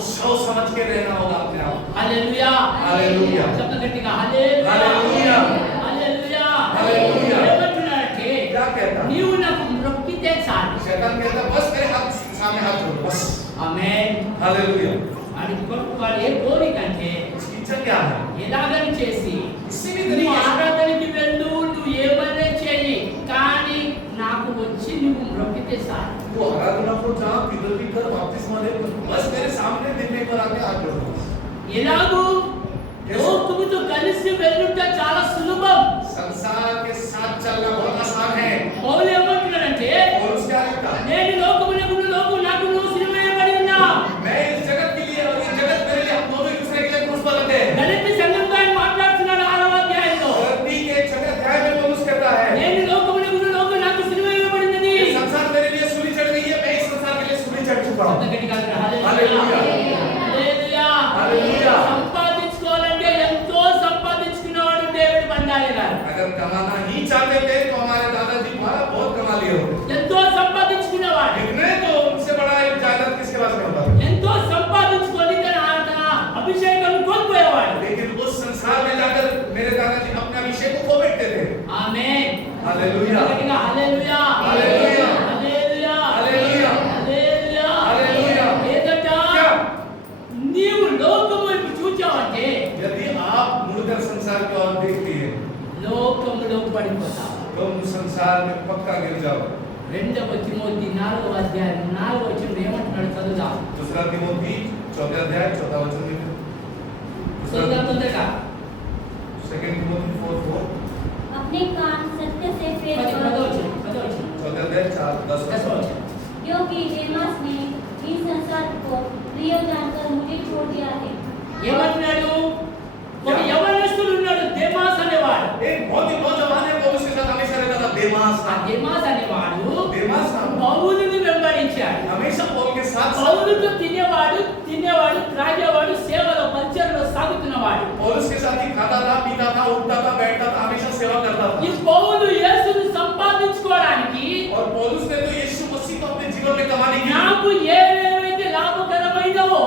उत्सव समझ के रहना होगा अपने आप। హల్లెలూయా హల్లెలూయా. శబ్ద గట్టిగా హల్లెలూయా హల్లెలూయా. హల్లెలూయా హల్లెలూయా. ఏమంటున్నాడంటే क्या कहता? నీవు నాకు మొక్కితే చాలు. शैतान कहता बस मेरे हाथ सामने हाथ जोड़ो बस। ఆమేన్. हालेलुया। వాడు ఏ కోరిక అంటే उसकी इच्छा क्या है? ఎలాగని చేసి किसी भी నువ్వు तरीके से ఆరాధనకి వెళ్ళు, నువ్వు ఏమన్నా చేయి, కానీ నాకు వచ్చి నువ్వు మొక్కితే చాలు. वो आराधना को जा किधर भी कर बपतिस्मा ले बस मेरे सामने दिन में पर आके हाथ जोड़ो। ఎలాగూ లోకముతో కలిసి వెళ్ళుట చాలా సులభం. संसार के साथ चलना बहुत आसान है। పౌలు ఏమంటున్నాడంటే और उसके क्या? నేను లోకమునకు లోకం నాకు నువ్వు సిలువ వేయబడి ఉన్నావు. मैं इस जगत के लिए और ये जगत मेरे लिए हम दोनों एक दूसरे के लिए क्रूस पर लगे हैं। గలతీ సంఘంతో ఆయన మాట్లాడుతున్నాడు 6వ అధ్యాయంలో. गलती के 6वें अध्याय में पौलुस कहता है నేను లోకమునకు లోకం నాకు సిలువ వేయబడినది. ये संसार मेरे लिए सूली चढ़ गई है, मैं इस संसार के लिए सूली चढ़ चुका हूं। గట్టిగా హల్లెలూయా. హల్లెలూయా. హల్లెలూయా. సంపాదించుకోవాలంటే ఎంతో సంపాదించుకున్నవాడు డేవిడ్ బండారి గారు. अगर कमाना ही चाहते थे तो हमारे दादाजी महाराज बहुत कमा लिए होते। ఎంతో సంపాదించుకున్నవాడు. इतने तो उनसे बड़ा एक जायदाद किसके पास में होता था? ఎంతో సంపాదించుకొని తన అభిషేకం కోల్పోయేవాడు. लेकिन उस संसार में जाकर मेरे दादाजी अपने अभिषेक को खो बैठते थे। ఆమేన్. हालेलुया। గట్టిగా హల్లెలూయా. హల్లెలూయా. హల్లెలూయా. हालेलुया। హల్లెలూయా. హల్లెలూయా. ఏదట क्या? నీవు లోకం వైపు చూచావంటే यदि आप मुड़कर संसार की ओर देखती है లోకంలో పడిపోతావు. तो तुम संसार में पक्का गिर जाओ। 2వ తిమోతి 4వ అధ్యాయం 4వ వచనం ఏమంటున్నాడు చదువుదాం. दूसरा तिमोथी 4 अध्याय 4 वचन में చదువుదాం తొందరగా. सेकंड तिमोथी 4:4 अपने कान सत्य से फेर పదవ करो, వచనం 4 अध्याय 4:10 10వ వచనం. क्योंकि देमास ने इस संसार को प्रिय जानकर मुझे छोड़ दिया है। ఏమంటున్నాడు? ఒక యవనస్తుడు ఉన్నాడు దేమాస్ అనేవాడు. एक बहुत ही नौजवान है पौलुस के साथ हमेशा रहता था देमास ఆ नाम। దేమాస్ అనేవాడు देमास नाम పౌలుని వెంబడించాడు. हमेशा पौल के साथ పౌలుతో తినేవాడు త్రాగేవాడు, సేవలో పరిచర్యలో సాగుతున్నవాడు. पौलुस के साथ ही खाता था, पीता था, उठता था, बैठता था, हमेशा सेवा करता ఈ था। పౌలు యేసుని సంపాదించుకోవడానికి और पौलुस ने तो यीशु मसीह को अपने जीवन में कमाने की నాకు ఏవేవైతే లాభకరమైనవో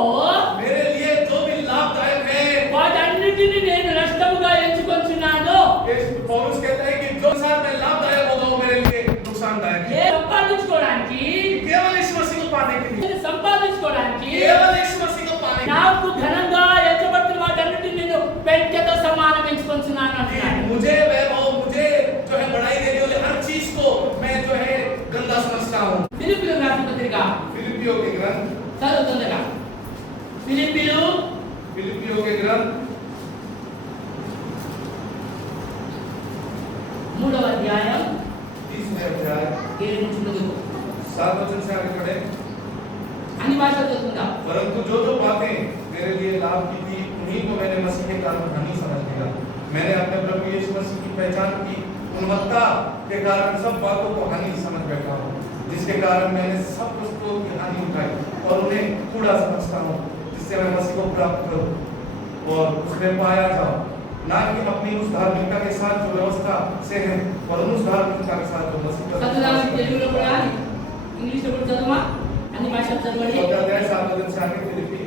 मेरे लिए जो भी लाभदायक है వాటన్నిటిని నేను నష్టముగా ఎంచుకొంచున్నాను. ये पौलुस कहता है कि जो संसार में लाभदायक होगा वो मेरे लिए नुकसानदायक है। సంపాదించుకోవడానికి केवल यीशु मसीह को पाने के लिए, సంపాదించుకోవడానికి केवल यीशु मसीह को पाने के నాకు ఘనంగా ఎంచబడిన వాటన్నిటిని నేను పెంటతో సమానం ఎంచుకొంచున్నాను लिए అంటున్నాడు. मुझे वैभव, मुझे जो है बढ़ाई देने वाले हर चीज को मैं जो है गंदा समझता हूँ। ఫిలిప్పీయులకు రాసిన పత్రిక फिलिपियों के ग्रंथ చదువుతుండగా फिलिपियों के ग्रंथ 3వ అధ్యాయం 30वें अध्याय 7 నుంచి చదువు. 7 वचन से आगे पढ़े। అన్ని భాషలు చదువుకుందాం. परंतु जो जो बातें मेरे लिए लाभ की थी उन्हीं को मैंने मसीह के कारण हानि समझ लिया। मैंने अपने प्रभु यीशु मसीह की पहचान की गुणवत्ता के कारण सब बातों को हानि समझ बैठा हूँ, जिसके कारण मैंने सब वस्तुओं की हानि उठाई और उन्हें कूड़ा समझता हूँ, जिससे मैं मसीह को प्राप्त करूँ और उसमें पाया जाऊँ, ना कि अपनी उस धार्मिकता के साथ जो व्यवस्था से है और उस धार्मिकता के साथ जो मसीह का చదువుదాం. తెలుగులో కూడా ఇంగ్లీష్లో కూడా చదవమా? అన్ని భాషలు చదవండి. 14 अध्याय 7 वचन से आगे फिलिपी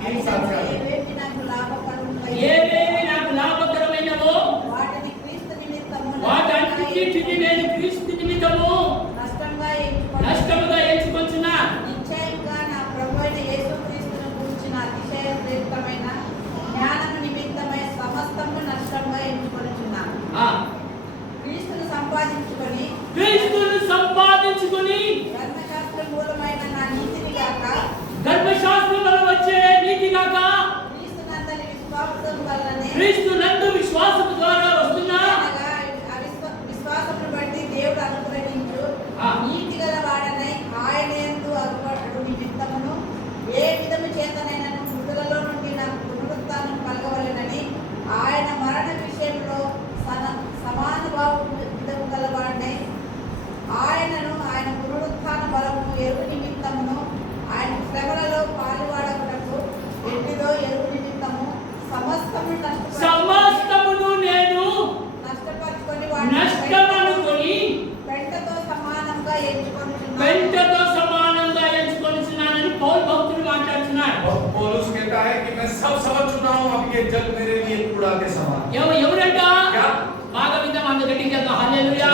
3:7 से आगे। ఏవేవి నాకు లాభకరములైనవో ఏవేవి నాకు లాభకరమైనవో వాటిని క్రీస్తు నిమిత్తము వాటన్నిటిని నేను క్రీస్తు నిమిత్తము నష్టంగా ఎంచుకొని నష్టముగా ఎంచుకొంచున్నా. నిశ్చయంగా నా ప్రభువైన యేసుక్రీస్తును గురించిన అతిశయ శ్రేష్టమైన జ్ఞానము నిమిత్తమై సమస్తము నష్టంగా ఎంచుకొనుచున్నాను. ఆ, క్రీస్తును సంపాదించుకొని క్రీస్తును సంపాదించుకొని ధర్మశాస్త్ర మూలమైన నా నీతిని గాక ధర్మశాస్త్రం వల్ల వచ్చే నీతి కాక క్రీస్తునందలి విశ్వాసం వల్లనే క్రీస్తు నందు విశ్వాసం ద్వారా వస్తున్నా అనగా విశ్వాసమును బట్టి దేవుడు అనుగ్రహించు ఆ. నీతి గల వాడనై ఆయన యందు అగుపడు నిమిత్తమును ఏ విధము చేతనైనను మృతులలో నుండి నాకు పునరుత్థానం కలగవలెనని ఆయన మరణ విషయంలో సమానుభావము గలవాడనై ఆయనను ఆయన పునరుత్థాన బలము ఎరుగు నిమిత్తమును ఆయన శ్రమలలో పాలువాడకుటకు ఎట్టిదో ఎరుగు నిమిత్తము సమస్తమును నేను నష్టపరుచుకొని నష్టమనుకొని పెంటతో సమానంగా गुलाल के समान। ఎవరంట क्या? బాగా విందాం అందరూ గట్టిగా చెప్తాం hallelujah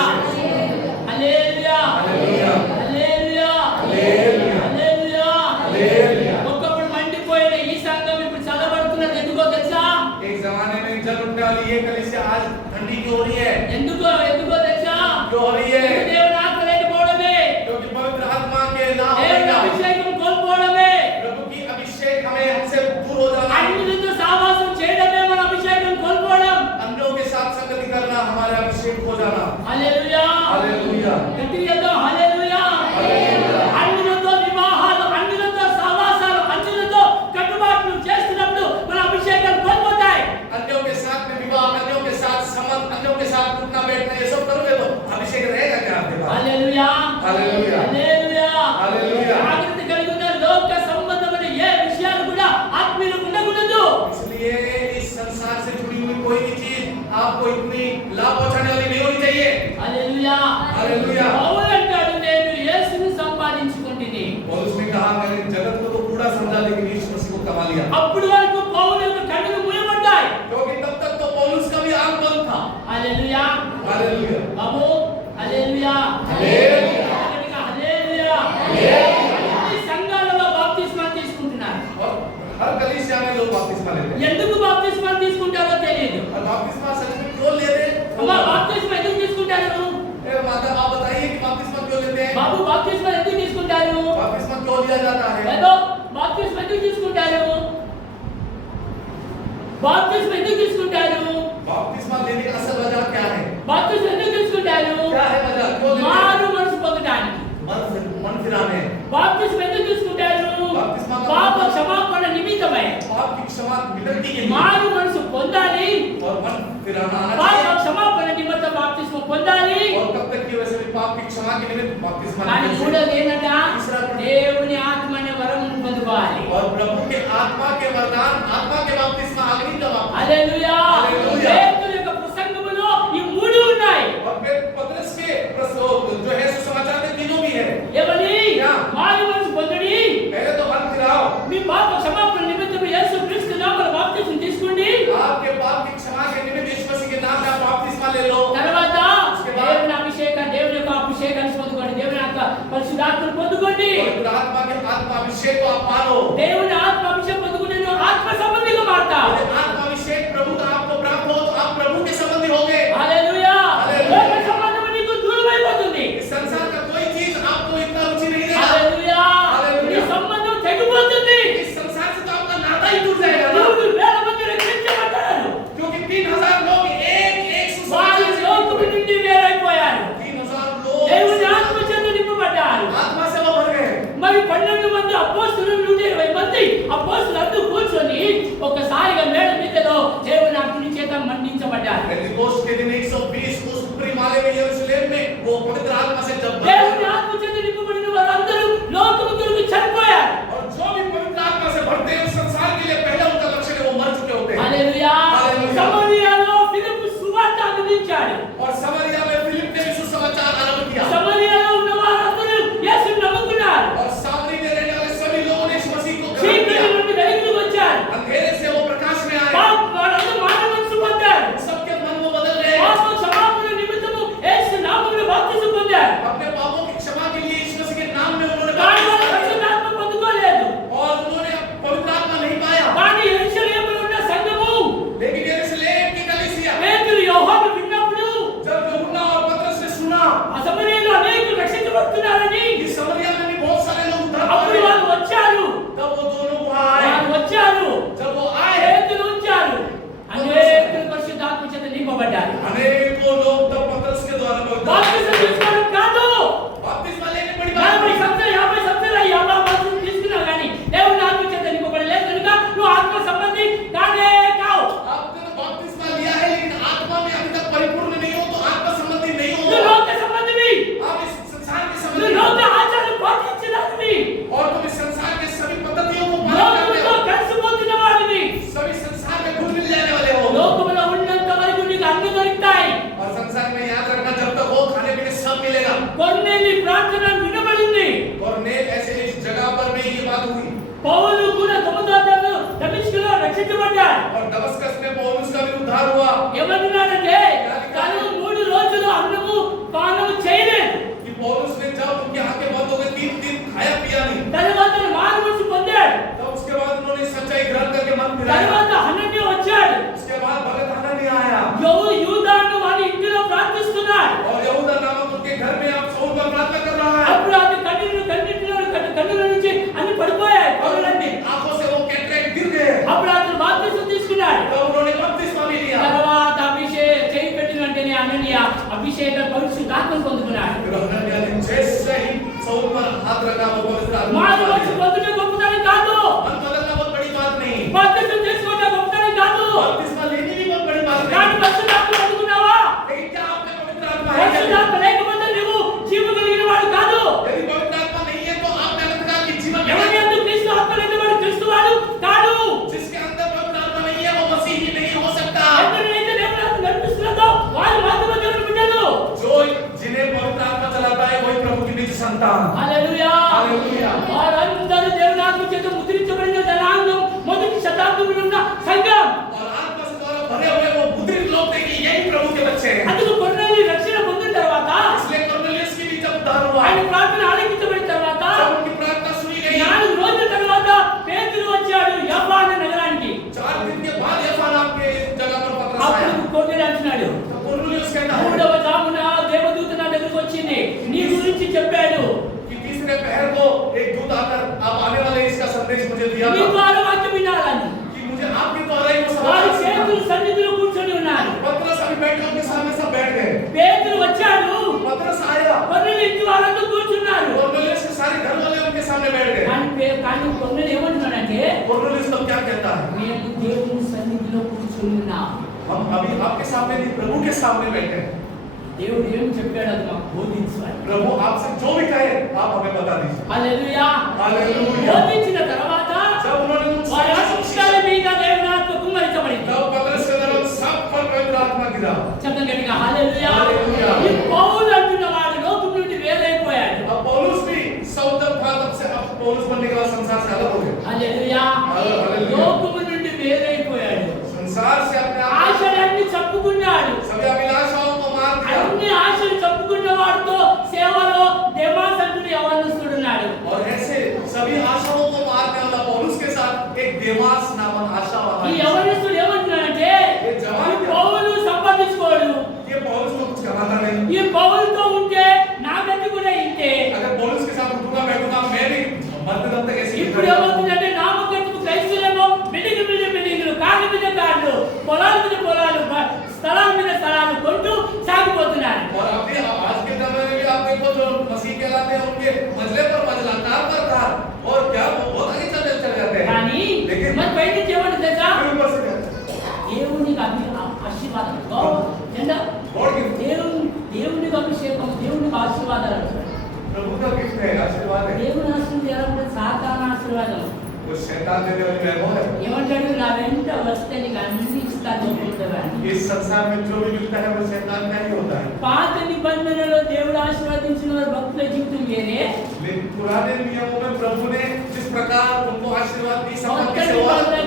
hallelujah hallelujah hallelujah hallelujah hallelujah hallelujah. ఒకప్పుడు మండిపోయిన ఈ సంఘం ఇప్పుడు చల్లబడుతున్నది ఎందుకో తెలుసా एक जमाने में जल उठने वाली ये कलीसिया आज ठंडी क्यों हो रही है? ఎందుకో తెలుసా क्यों हो रही है? దేవుని ఆత్మ లేకపోవడమే क्योंकि पवित्र आत्मा के ना దేవుని होने का, అభిషేకం కోల్పోవడమే प्रभु की अभिषेक हमें हमसे दूर हो जाना, అన్యులతో సహవాసం చేయడమే మన అభిషేకం కోల్పోవడం अन्यों के साथ संगति करना हमारे अभिषेक हो जाना। హల్లెలూయా हालेलुया గట్టిగా చెప్తాం హల్లెలూయా हालेलुया। అన్యులతో వివాహాలు అన్యులతో సహవాసాలు అన్యులతో కట్టుబాట్లు చేస్తున్నప్పుడు మన అభిషేకాలు కోల్పోతాయి अन्यों के साथ में विवाह, अन्यों के साथ संबंध, अन्यों के साथ उठना बैठना ये सब करोगे तो अभिषेक रहेगा क्या आपके पास? హల్లెలూయా हालेलुया హల్లెలూయా हालेलुया। జాగ్రత్త కలిగి ఉన్న లోక సంబంధమైన ఏ విషయాలు కూడా ఆత్మీయులకు ఉండకూడదు इसलिए इस संसार से जुड़ी हुई कोई भी चीज आपको इतनी लाभ पहुंचाने वाली नहीं होनी चाहिए। Hallelujah hallelujah. పౌలు అంటాడు నేను యేసుని సంపాదించుకుంటుని पौलुस ने कहा मैंने जगत को तो पूरा समझा लेकिन यीशु मसीह को कमा लिया। అప్పుడు వరకు పౌలు యొక్క కన్నులు మూయబడ్డాయి क्योंकि तब तक तो पौलुस का भी आंख बंद था। హల్లెలూయా हालेलुया బాబు హల్లెలూయా హల్లెలూయా గట్టిగా హల్లెలూయా అన్ని సంఘాలలో బాప్తిస్మాలు తీసుకుంటున్నారు और हर कलीसिया में लोग बपतिस्मा लेते हैं। ఎందుకు బాప్తిస్మాలు తీసుకుంటారో తెలియదు और बपतिस्मा सच में क्यों ले रहे हैं? అమ్మా బాప్తిస్మా ఎందుకు తీసుకుంటారు ए माता आप बताइए कि बपतिस्मा क्यों लेते हैं? బాబు బాప్తిస్మా ఎందుకు తీసుకుంటారు बपतिस्मा क्यों लिया जाता है? ఏదో బాప్తిస్మా ఎందుకు తీసుకుంటారు బాప్తిస్మా ఎందుకు తీసుకుంటారు बपतिस्मा लेने का असल वजह क्या है? బాప్తిస్మా ఎందుకు తీసుకుంటారు क्या है वजह? क्यों लेते हैं? మారు మనసు పొందడానికి मन फिराने, బాప్తిస్మా ఎందుకు తీసుకుంటారు బాప్తిస్మా పాప క్షమాపణ నిమిత్తమై पाप की क्षमा मिलती के लिए మారు మనసు పొందాలి और मन फिराना आना పాప चाहिए। క్షమాపణ నిమిత్తం బాప్తిస్మా పొందాలి और तब तक की वजह से भी पाप की क्षमा के निमित्त बपतिस्मा కానీ लेते हैं। మూడోది ఏంటంట तीसरा गुण, దేవుని ఆత్మ అనే వరం పొందుకోవాలి और प्रभु के आत्मा के वरदान, आत्मा के बपतिस्मा अग्नि का बपतिस्मा। హల్లెలూయా హల్లెలూయా. పేతురు యొక్క ప్రసంగములో ఈ మూడు ఉన్నాయి और फिर पतरस के जो है सुसमाचार में तीनों भी है। ఏమని యా. మారు మనసు పొందండి पहले तो मन फिराओ, మీ పాప క్షమాపణ నిమిత్తం యేసు క్రీస్తు నామములో బాప్తిస్మం తీసుకోండి आपके पाप की क्षमा के निमित्त यीशु मसीह के नाम में आप बपतिस्मा ले लो। తర్వాత उसके बाद దేవుని అభిషేకం దేవుని యొక్క అభిషేకాన్ని పొందుకోండి దేవుని యొక్క పరిశుద్ధాత్మను పొందుకోండి पवित्र आत्मा के आत्मा अभिषेक को आप पालो। దేవుని ఆత్మ అభిషేకం పొందుకుంటే నువ్వు ఆత్మ సంబంధిగా మారతావు यदि आत्मा अभिषेक प्रभु का आपको प्राप्त हो तो आप प्रभु के संबंधी होगे। హల్లెలూయా హల్లెలూయా. లోక సంబంధం నీకు దూరం అయిపోతుంది इस संसार का कोई चीज आपको इतना रुचि नहीं देगा। హల్లెలూయా హల్లెలూయా. నీ సంబంధం తెగిపోతుంది इस संसार से तो आपका नाता ही टूट जाएगा ना। మూడు వేల మంది రక్షించబడ్డారు क्योंकि 3000 लोग एक వారి सुसमाचार లోకము నుండి వేరైపోయారు 3000 लोग దేవుని ఆత్మ చేత నింపబడ్డారు आत्मा से वो भर गए। మరి 12 మంది అపోస్తలులు 120 అభిషేక పరిశుద్ధాత్మను పొందుకున్నాడు. फिर हनन्याह ने जैसे ही साउल पर हाथ रखा वो पवित्र आत्मा మారు को వచ్చి दिया। పొందుట గొప్పతనం కాదు, मन बदलना बहुत बड़ी बात नहीं, బాప్తిసం తీసుకోవడం గొప్పతనం కాదు. बपतिस्मा लेनी भी बहुत बड़ी बात కానీ नहीं। పరిశుద్ధాత్మ పొందుకున్నావా? लेकिन क्या आपने पवित्र आत्मा है क्या? పరిశుద్ధాత్మ లేకపోతే నువ్వు జీవం కలిగిన వాడు కాదు. यदि पवित्र आत्मा नहीं है तो आप अनंतकाल की जीवन में ఎవరి యందు క్రీస్తు ఆత్మ లేనివాడు క్రీస్తువాడు కాడు. जिसके अंदर पवित्र आत्मा नहीं है वो मसीह ही नहीं हो सकता। ఎవరినైతే దేవుని ఆత్మ నడిపిస్తున్నదో వారు మాత్రమే దేవుని బిడ్డలు. जो जिन्हें पवित्र आत्मा चलाता है वही प्रभु की निज संतान। హల్లెలూయా. हालेलुया। వారందరూ దేవుని ఆత్మ చేత ముద్రించబడిన జనాంగం, మొదటి శతాబ్దంలో ఉన్న సంఘం. और आत्मा से द्वारा भरे हुए वो मुद्रित लोग थे कि यही प्रभु के बच्चे हैं। అందుకు కొర్నేలి రక్షణ పొందిన తర్వాత इसलिए कुरनेलियुस की भी जब उद्धार हुआ, ఆయన ప్రార్థన ఆలకించబడిన తర్వాత जब उनकी प्रार्थना सुनी गई, 4 రోజుల తర్వాత పేతురు వచ్చాడు యాఫా అనే నగరానికి. 4 दिन के बाद यहोवा नाम के जगह पर पतरस आया। అప్పుడు కొర్నేలి అంటున్నాడు, तो कुरनेलियुस कहता है 3వ జామున దేవదూత నా దగ్గరికి వచ్చింది, నీ గురించి చెప్పాడు, कि तीसरे पहर को एक दूत आकर आप आने वाले इसका संदेश मुझे दिया నీ था ద్వారా వాక్యం వినాలని. कि मुझे आपके द्वारा ही वो వారు समाचार పేతురు सुना। సన్నిధిలో కూర్చొని ఉన్నారు. पतरस अभी बैठे उनके सामने सब बैठ गए। పేతురు వచ్చాడు, पतरस आया, కొర్నేలి ఇంటి వాళ్ళందరూ కూర్చున్నారు. कुरनेलियुस के सारे घर वाले उनके सामने बैठ गए। కానీ కొర్నేలి ఏమంటున్నాడంటే, कुरनेलियुस तब क्या कहता है? నేను దేవుని సన్నిధిలో కూర్చుని ఉన్నా. हम अभी आपके सामने नहीं, प्रभु के सामने बैठे हैं। దేవుడు ఏం చెప్పాడు అది మాకు బోధించాలి. प्रभु आपसे जो भी कहे आप हमें बता दीजिए। హల్లెలూయా. हालेलुया। బోధించిన తర్వాత जब उन्होंने उनको వారి सब అక్షరాల మీద దేవుని ఆత్మ కుమ్మరించబడింది. तब पतरस के द्वारा सब पर पवित्र आत्मा गिरा। శబ్దం గట్టిగా హల్లెలూయా. హల్లెలూయా. ఈ పౌలు అంటున్న వాడు లోకం నుండి వేరైపోయాడు. अब पौलुस भी सौदर था, तब से अब पौलुस बनने के बाद संसार से अलग हो गया। హల్లెలూయా. హల్లెలూయా. లోకం నుండి వేరైపోయాడు. संसार से अपने आप ఆశలన్నీ చప్పుకున్నాడు. सभी अभिलाषाओं को मार दिया అన్ని ఆశలు చప్పుకున్న వాడితో సేవలో దేమాస్ అంటున్న యవనస్తుడున్నాడు. और ऐसे सभी आशाओं को मारने वाला पौलुस के साथ एक देमास नामक आशा ఈ वाला యవనస్తుడు ఏమంటున్నాడంటే, ఈ పౌలు సంపాదించుకోడు, ये पौलुस को कुछ कमाता नहीं। ఈ పౌలుతో ఉంటే నా గతి కూడా ఇంతే. अगर पौलुस के साथ उठूंगा बैठूंगा मैं भी मरते दम तक ऐसे ही ఇప్పుడు ఏమవుతుందంటే నామకట్టుకు క్రైస్తవులేమో బిల్డింగులు కార్ల మీద కార్లు, పొలాల మీద పొలాలు, స్థలాల మీద స్థలాలు కొంటూ సాగిపోతున్నారు. और अभी आज के जमाने में भी आप देखो जो मसीह कहलाते हैं उनके मजले पर मजला, कार पर कार, और क्या वो बहुत आगे चले जाते हैं। కానీ लेकिन మరి బయట ఏమంటుంది తెలుసా? फिर ऊपर से कहते हैं, దేవునికి ఆశీర్వాదం गॉड गिफ्ट, దేవునికి అభిషేకం, దేవునికి ఆశీర్వాదాలు అంటున్నాడు. प्रभु का गिफ्ट है, आशीर्वाद है। దేవుని ఆశీర్వాదం ఎలా ఉంటుంది? సాతాన ఆశీర్వాదం. वो शैतान देने वाली वैभव है। ఏమంటాడు? నా వెంట వస్తే నీకు అన్ని ఇస్తాను అనుకుంటావని. इस संसार में जो भी मिलता है वो शैतान का ही होता है। పాత నిబంధనలో దేవుడు ఆశీర్వదించిన వారి భక్తుల జీవితం వేరే, लेकिन पुराने नियमों में प्रभु ने जिस प्रकार उनको आशीर्वाद दी,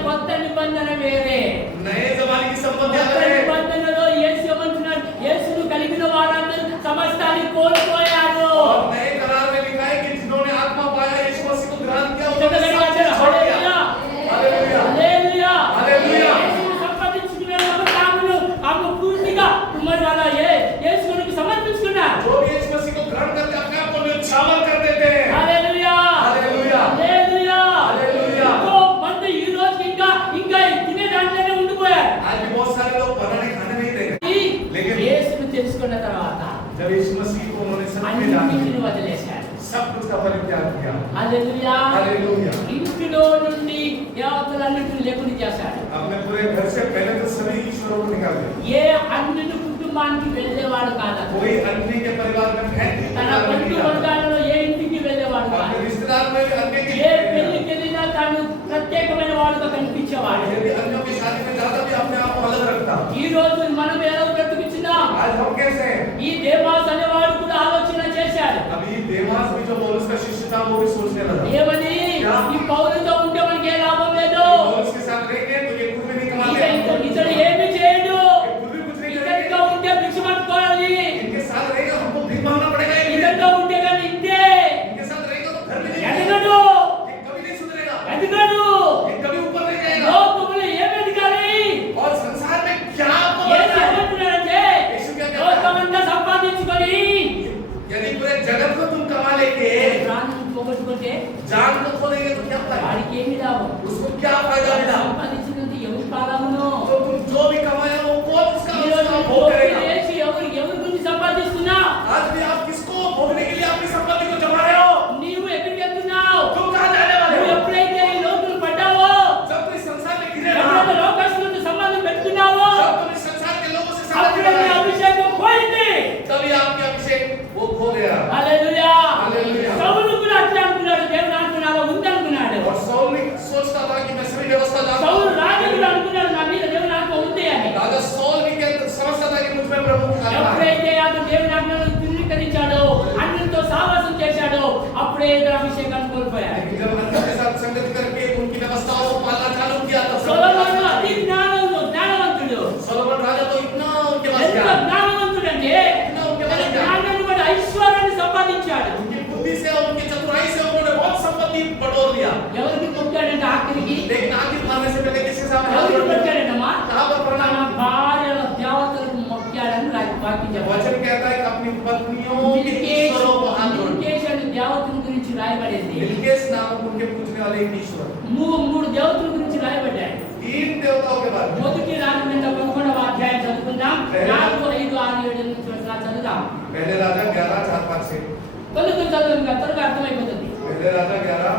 కొత్త నిబంధన వేరే. नए जमाने की संपत्ति కొత్త अलग है। నిబంధనలో యేసు ఏమంటున్నాడు? యేసును కలిగిన వారందరూ సమస్తాన్ని కోల్పోయారు. और नए करार में लिखा है कि जिन्होंने आत्मा पाया यीशु मसीह को ग्रहण किया उन्होंने చెప్పగలిగే सब వారు कुछ छोड़ दिया। హల్లెలూయా. हालेलुया। హల్లెలూయా. హల్లెలూయా. యేసును సంపాదించుకున్న ఒక తామును ఆమె పూర్తిగా మరి వాళ్ళ యేసునికి సమర్పించుకున్నారు. जो भी यीशु मसीह को ग्रहण करते अपने आप को न्यौछावर कर देते हैं। హల్లెలూయా. हालेलुया। హల్లెలూయా. हालेलुया। ఎంతో మంది ఈ రోజుకి ఇంకా తినే దాంట్లోనే ఉండిపోయారు. आज भी बहुत सारे लोग बनाने खाने नहीं देंगे। लेकिन యేసును తెలుసుకున్న తర్వాత जब यीशु मसीह को उन्होंने सब में जाना, అన్నిటిని వదిలేశాడు. सब कुछ का परित्याग किया। హల్లెలూయా. हालेलुया। ఇంటిలో నుండి దేవతలన్నిటిని లేకుండా చేశాడు. अपने पूरे घर से पहले तो सभी ईश्वरों को निकाल दिया। ఏ అన్నిటి కుటుంబానికి వెళ్ళేవాడు కాదు. कोई अन्य के परिवार में తన బంధు వర్గాలలో ఏ ఇంటికి వెళ్ళేవాడు अपने కాదు. रिश्तेदार में भी अन्य की ఏ పెళ్లికి వెళ్ళినా తాను ప్రత్యేకమైన వాడుగా కనిపించేవాడు. यदि अन्यों की शादी में जाता भी अपने आप को अलग रखता। ఈ రోజు మనం ఎలా బ్రతుకుతున్నాం? आज हम कैसे हैं? ఈ దేవాస్ అనేవాడు కూడా ఆలోచన చేశాడు. अभी देवास भी जो पौलुस का शिष्य था वो भी सोचने लगा, ఏమని? ఈ పౌలుతో ఉంటే మనకి ఏ లాభం లేదు. पौलुस के साथ रहेंगे तो ये खुद भी नहीं कमाते, ఇతడు ఏమి చేయడు. ये खुद भी कुछ नहीं ఇతడితో करेंगे। ఉంటే భిక్ష పట్టుకోవాలి. इनके साथ रहेगा हमको भीख मांगना पड़ेगा। ఇతడితో ఉంటే కానీ ఇంతే इनके साथ रहेगा तो घर में नहीं ఎదగడు. ये कभी नहीं सुधरेगा, ఎదగడు. ये कभी ऊपर नहीं जाएगा। లోకములో ఏమి ఎదగాలి? और संसार में क्या आपको యేసు बनना है? ఏమంటున్నాడంటే, यीशु क्या कहता है? లోకమంతా సంపాదించుకొని यदि पूरे जगत को तुम कमा लेंगे, ప్రాణం పోగొట్టుకుంటే जान को खो देंगे तो क्या फायदा? వాడికి ఏమి లాభం? उसको क्या फायदा मिला? సంపాదించినంత ఎవరి పాలమును तो तुम जो भी कमाया वो कौन उसका ఈ రోజు भोग करेगा? ఎవరి గురించి సంపాదించారు? వాక్యం చెప్పాలి. वचन कहता है कि अपनी पत्नियों के ईश्वरों को हाथ जोड़ो। మిల్కేష్ అనే దేవతల గురించి రాయబడింది. मिल्केश नामक उनके पूजने वाले एक ईश्वर, మూడు దేవతల గురించి రాయబడ్డాయి. 3 देवताओं के बारे में। మొదటి రాజమండ్రి 11వ అధ్యాయం చదువుకుందాం. 4, 5, 6, 7 నుంచి చదువుదాం. पहले राजा 11 4 5 6। కొద్దిగా చదువు త్వరగా అర్థమైపోతుంది. पहले राजा 11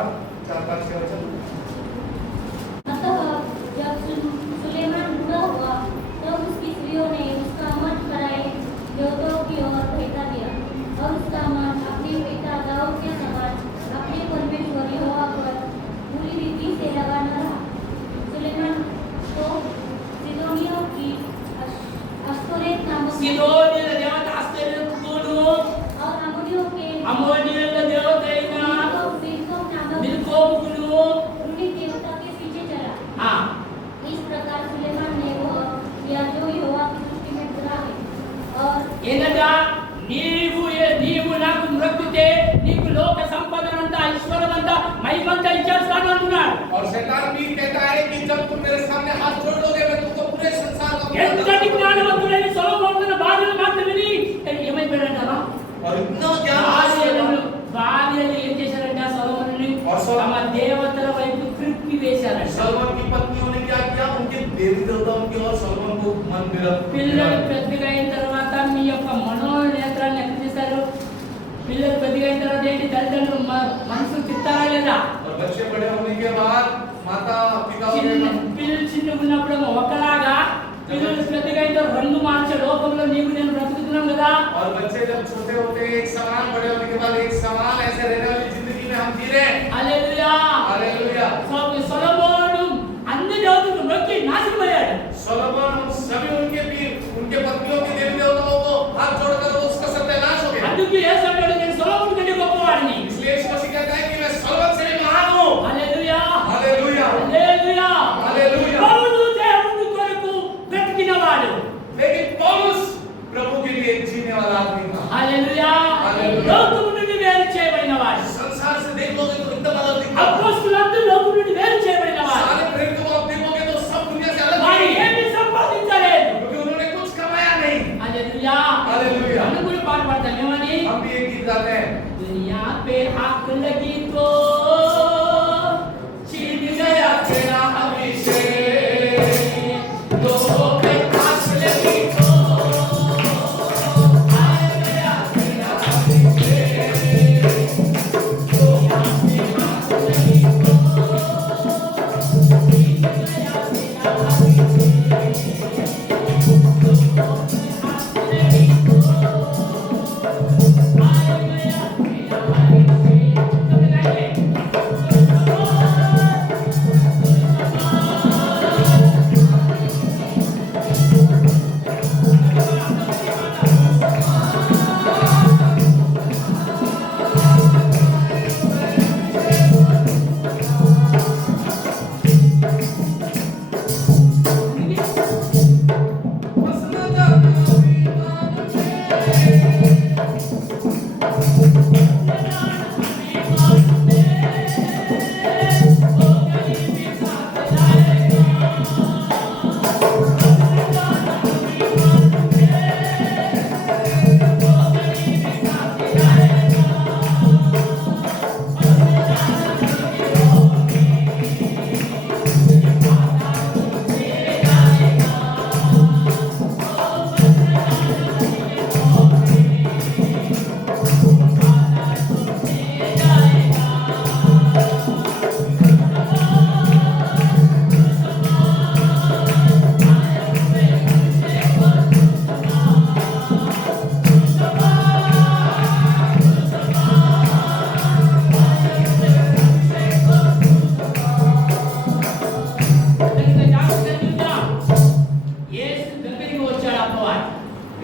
4 5 6 वचन। अतः जब सुलेमान बूढ़ा हुआ तब उसकी स्त्रियों ने उसका मन कराए देवताओं की ओर भेजा दिया और उसका मन अपने पिता दाऊद के समान अपने परमेश्वर यहोवा पर पूरी रीति से लगा न रहा। सुलेमान तो सिदोनियों की अश्तोरेत नामक సిదోనీయుల దేవత అస్తేరెతును, और अम्मोनियों के అమ్మోనీయుల దేవత అయిన मिल्कोम नामक మిల్కోమును उन्हीं देवता के पीछे चला। ఆ इस प्रकार सुलेमान ने वो किया जो यहोवा की दृष्टि में बुरा है। और ಏನದ నీవు నాకు మృత్యుతే నీకు లోక సంపదనంతా ఐశ్వర్యమంతా మహిమంతా ఇచ్చేస్తాను అంటున్నాడు. और शैतान भी कहता है कि जब तुम मेरे सामने हाथ जोड़ लोगे मैं तुमको पूरे संसार का ఎంతటి జ్ఞానవంతుడైన సొలొమోను భార్యల మాట విని ఏమైపోయాడంటారా? और इतना ज्ञान భార్యలు ఏం చేశారంట? సొలొమోనుని और सॉलोमन- తమ దేవతల వైపు త్రిప్పి వేశారంట. सलमान की पत्नियों ने क्या किया? उनके देवी देवताओं की और सलमान को मन పిల్లలు పెద్దగా అయిన తర్వాత మీ యొక్క మనోనేత్రాన్ని ఎక్కడ చేశారు? పిల్లలు పెద్దగా అయిన తర్వాత ఏంటి? తల్లిదండ్రులు మనసు తిట్టారా లేదా? और बच्चे बड़े होने के बाद माता पिता పిల్లలు చిన్నగా ఉన్నప్పుడు ఒకలాగా, పిల్లలు పెద్దగా అయిన తర్వాత రంగు మార్చే లోకంలో నీవు నేను బ్రతుకుతున్నాం కదా. और बच्चे जब छोटे होते हैं एक समान, बड़े होने के बाद एक समान, ऐसे रहने वाली जिंदगी में हम जी रहे हैं। హల్లెలూయా. हालेलुया। సొలొమోను అన్ని దేవతలను మొక్కి నాశనమయ్యాడు. सलोमन सभी उनके पत्नियों के देवी देवताओं को हाथ जोड़कर उसका सत्यानाश हो गया। అందుకే యేసు అంటాడు నేను సొలొమోను కంటే గొప్పవాడిని. इसलिए यीशु मसीह कहता है कि मैं सलोमन से भी महान हूँ। హల్లెలూయా. हालेलुया। హల్లెలూయా. हालेलुया। పౌలు దేవుని కొరకు బ్రతికినవాడు. लेकिन पौलुस प्रभु के लिए जीने वाला आदमी था। హల్లెలూయా. హల్లెలూయా. లోకము నుండి వేరు చేయబడినవాడు. संसार से देखोगे तो एकदम अलग दिखता है। అపోస్తలులందరూ లోకము నుండి వేరు చేయబడినవాడు. सारे प्रेरितों को आप देखोगे तो सब दुनिया से अलग వారు हैं। ఏమీ సంపాదించలేదు. क्योंकि उन्होंने कुछ कमाया नहीं। హల్లెలూయా. హల్లెలూయా. మనం కూడా పాట పాడతాం ఏమని? हम भी एक गीत गाते हैं। दुनिया पे हक लगी तो छीन गया तेरा अभिषेक, लोगों पे हक लगी तो आए गया तेरा अभिषेक, दुनिया पे हक लगी तो छीन गया तेरा अभिषेक, लोगों पे हक लगी तो आए गया तेरा अभिषेक। कब गाएंगे?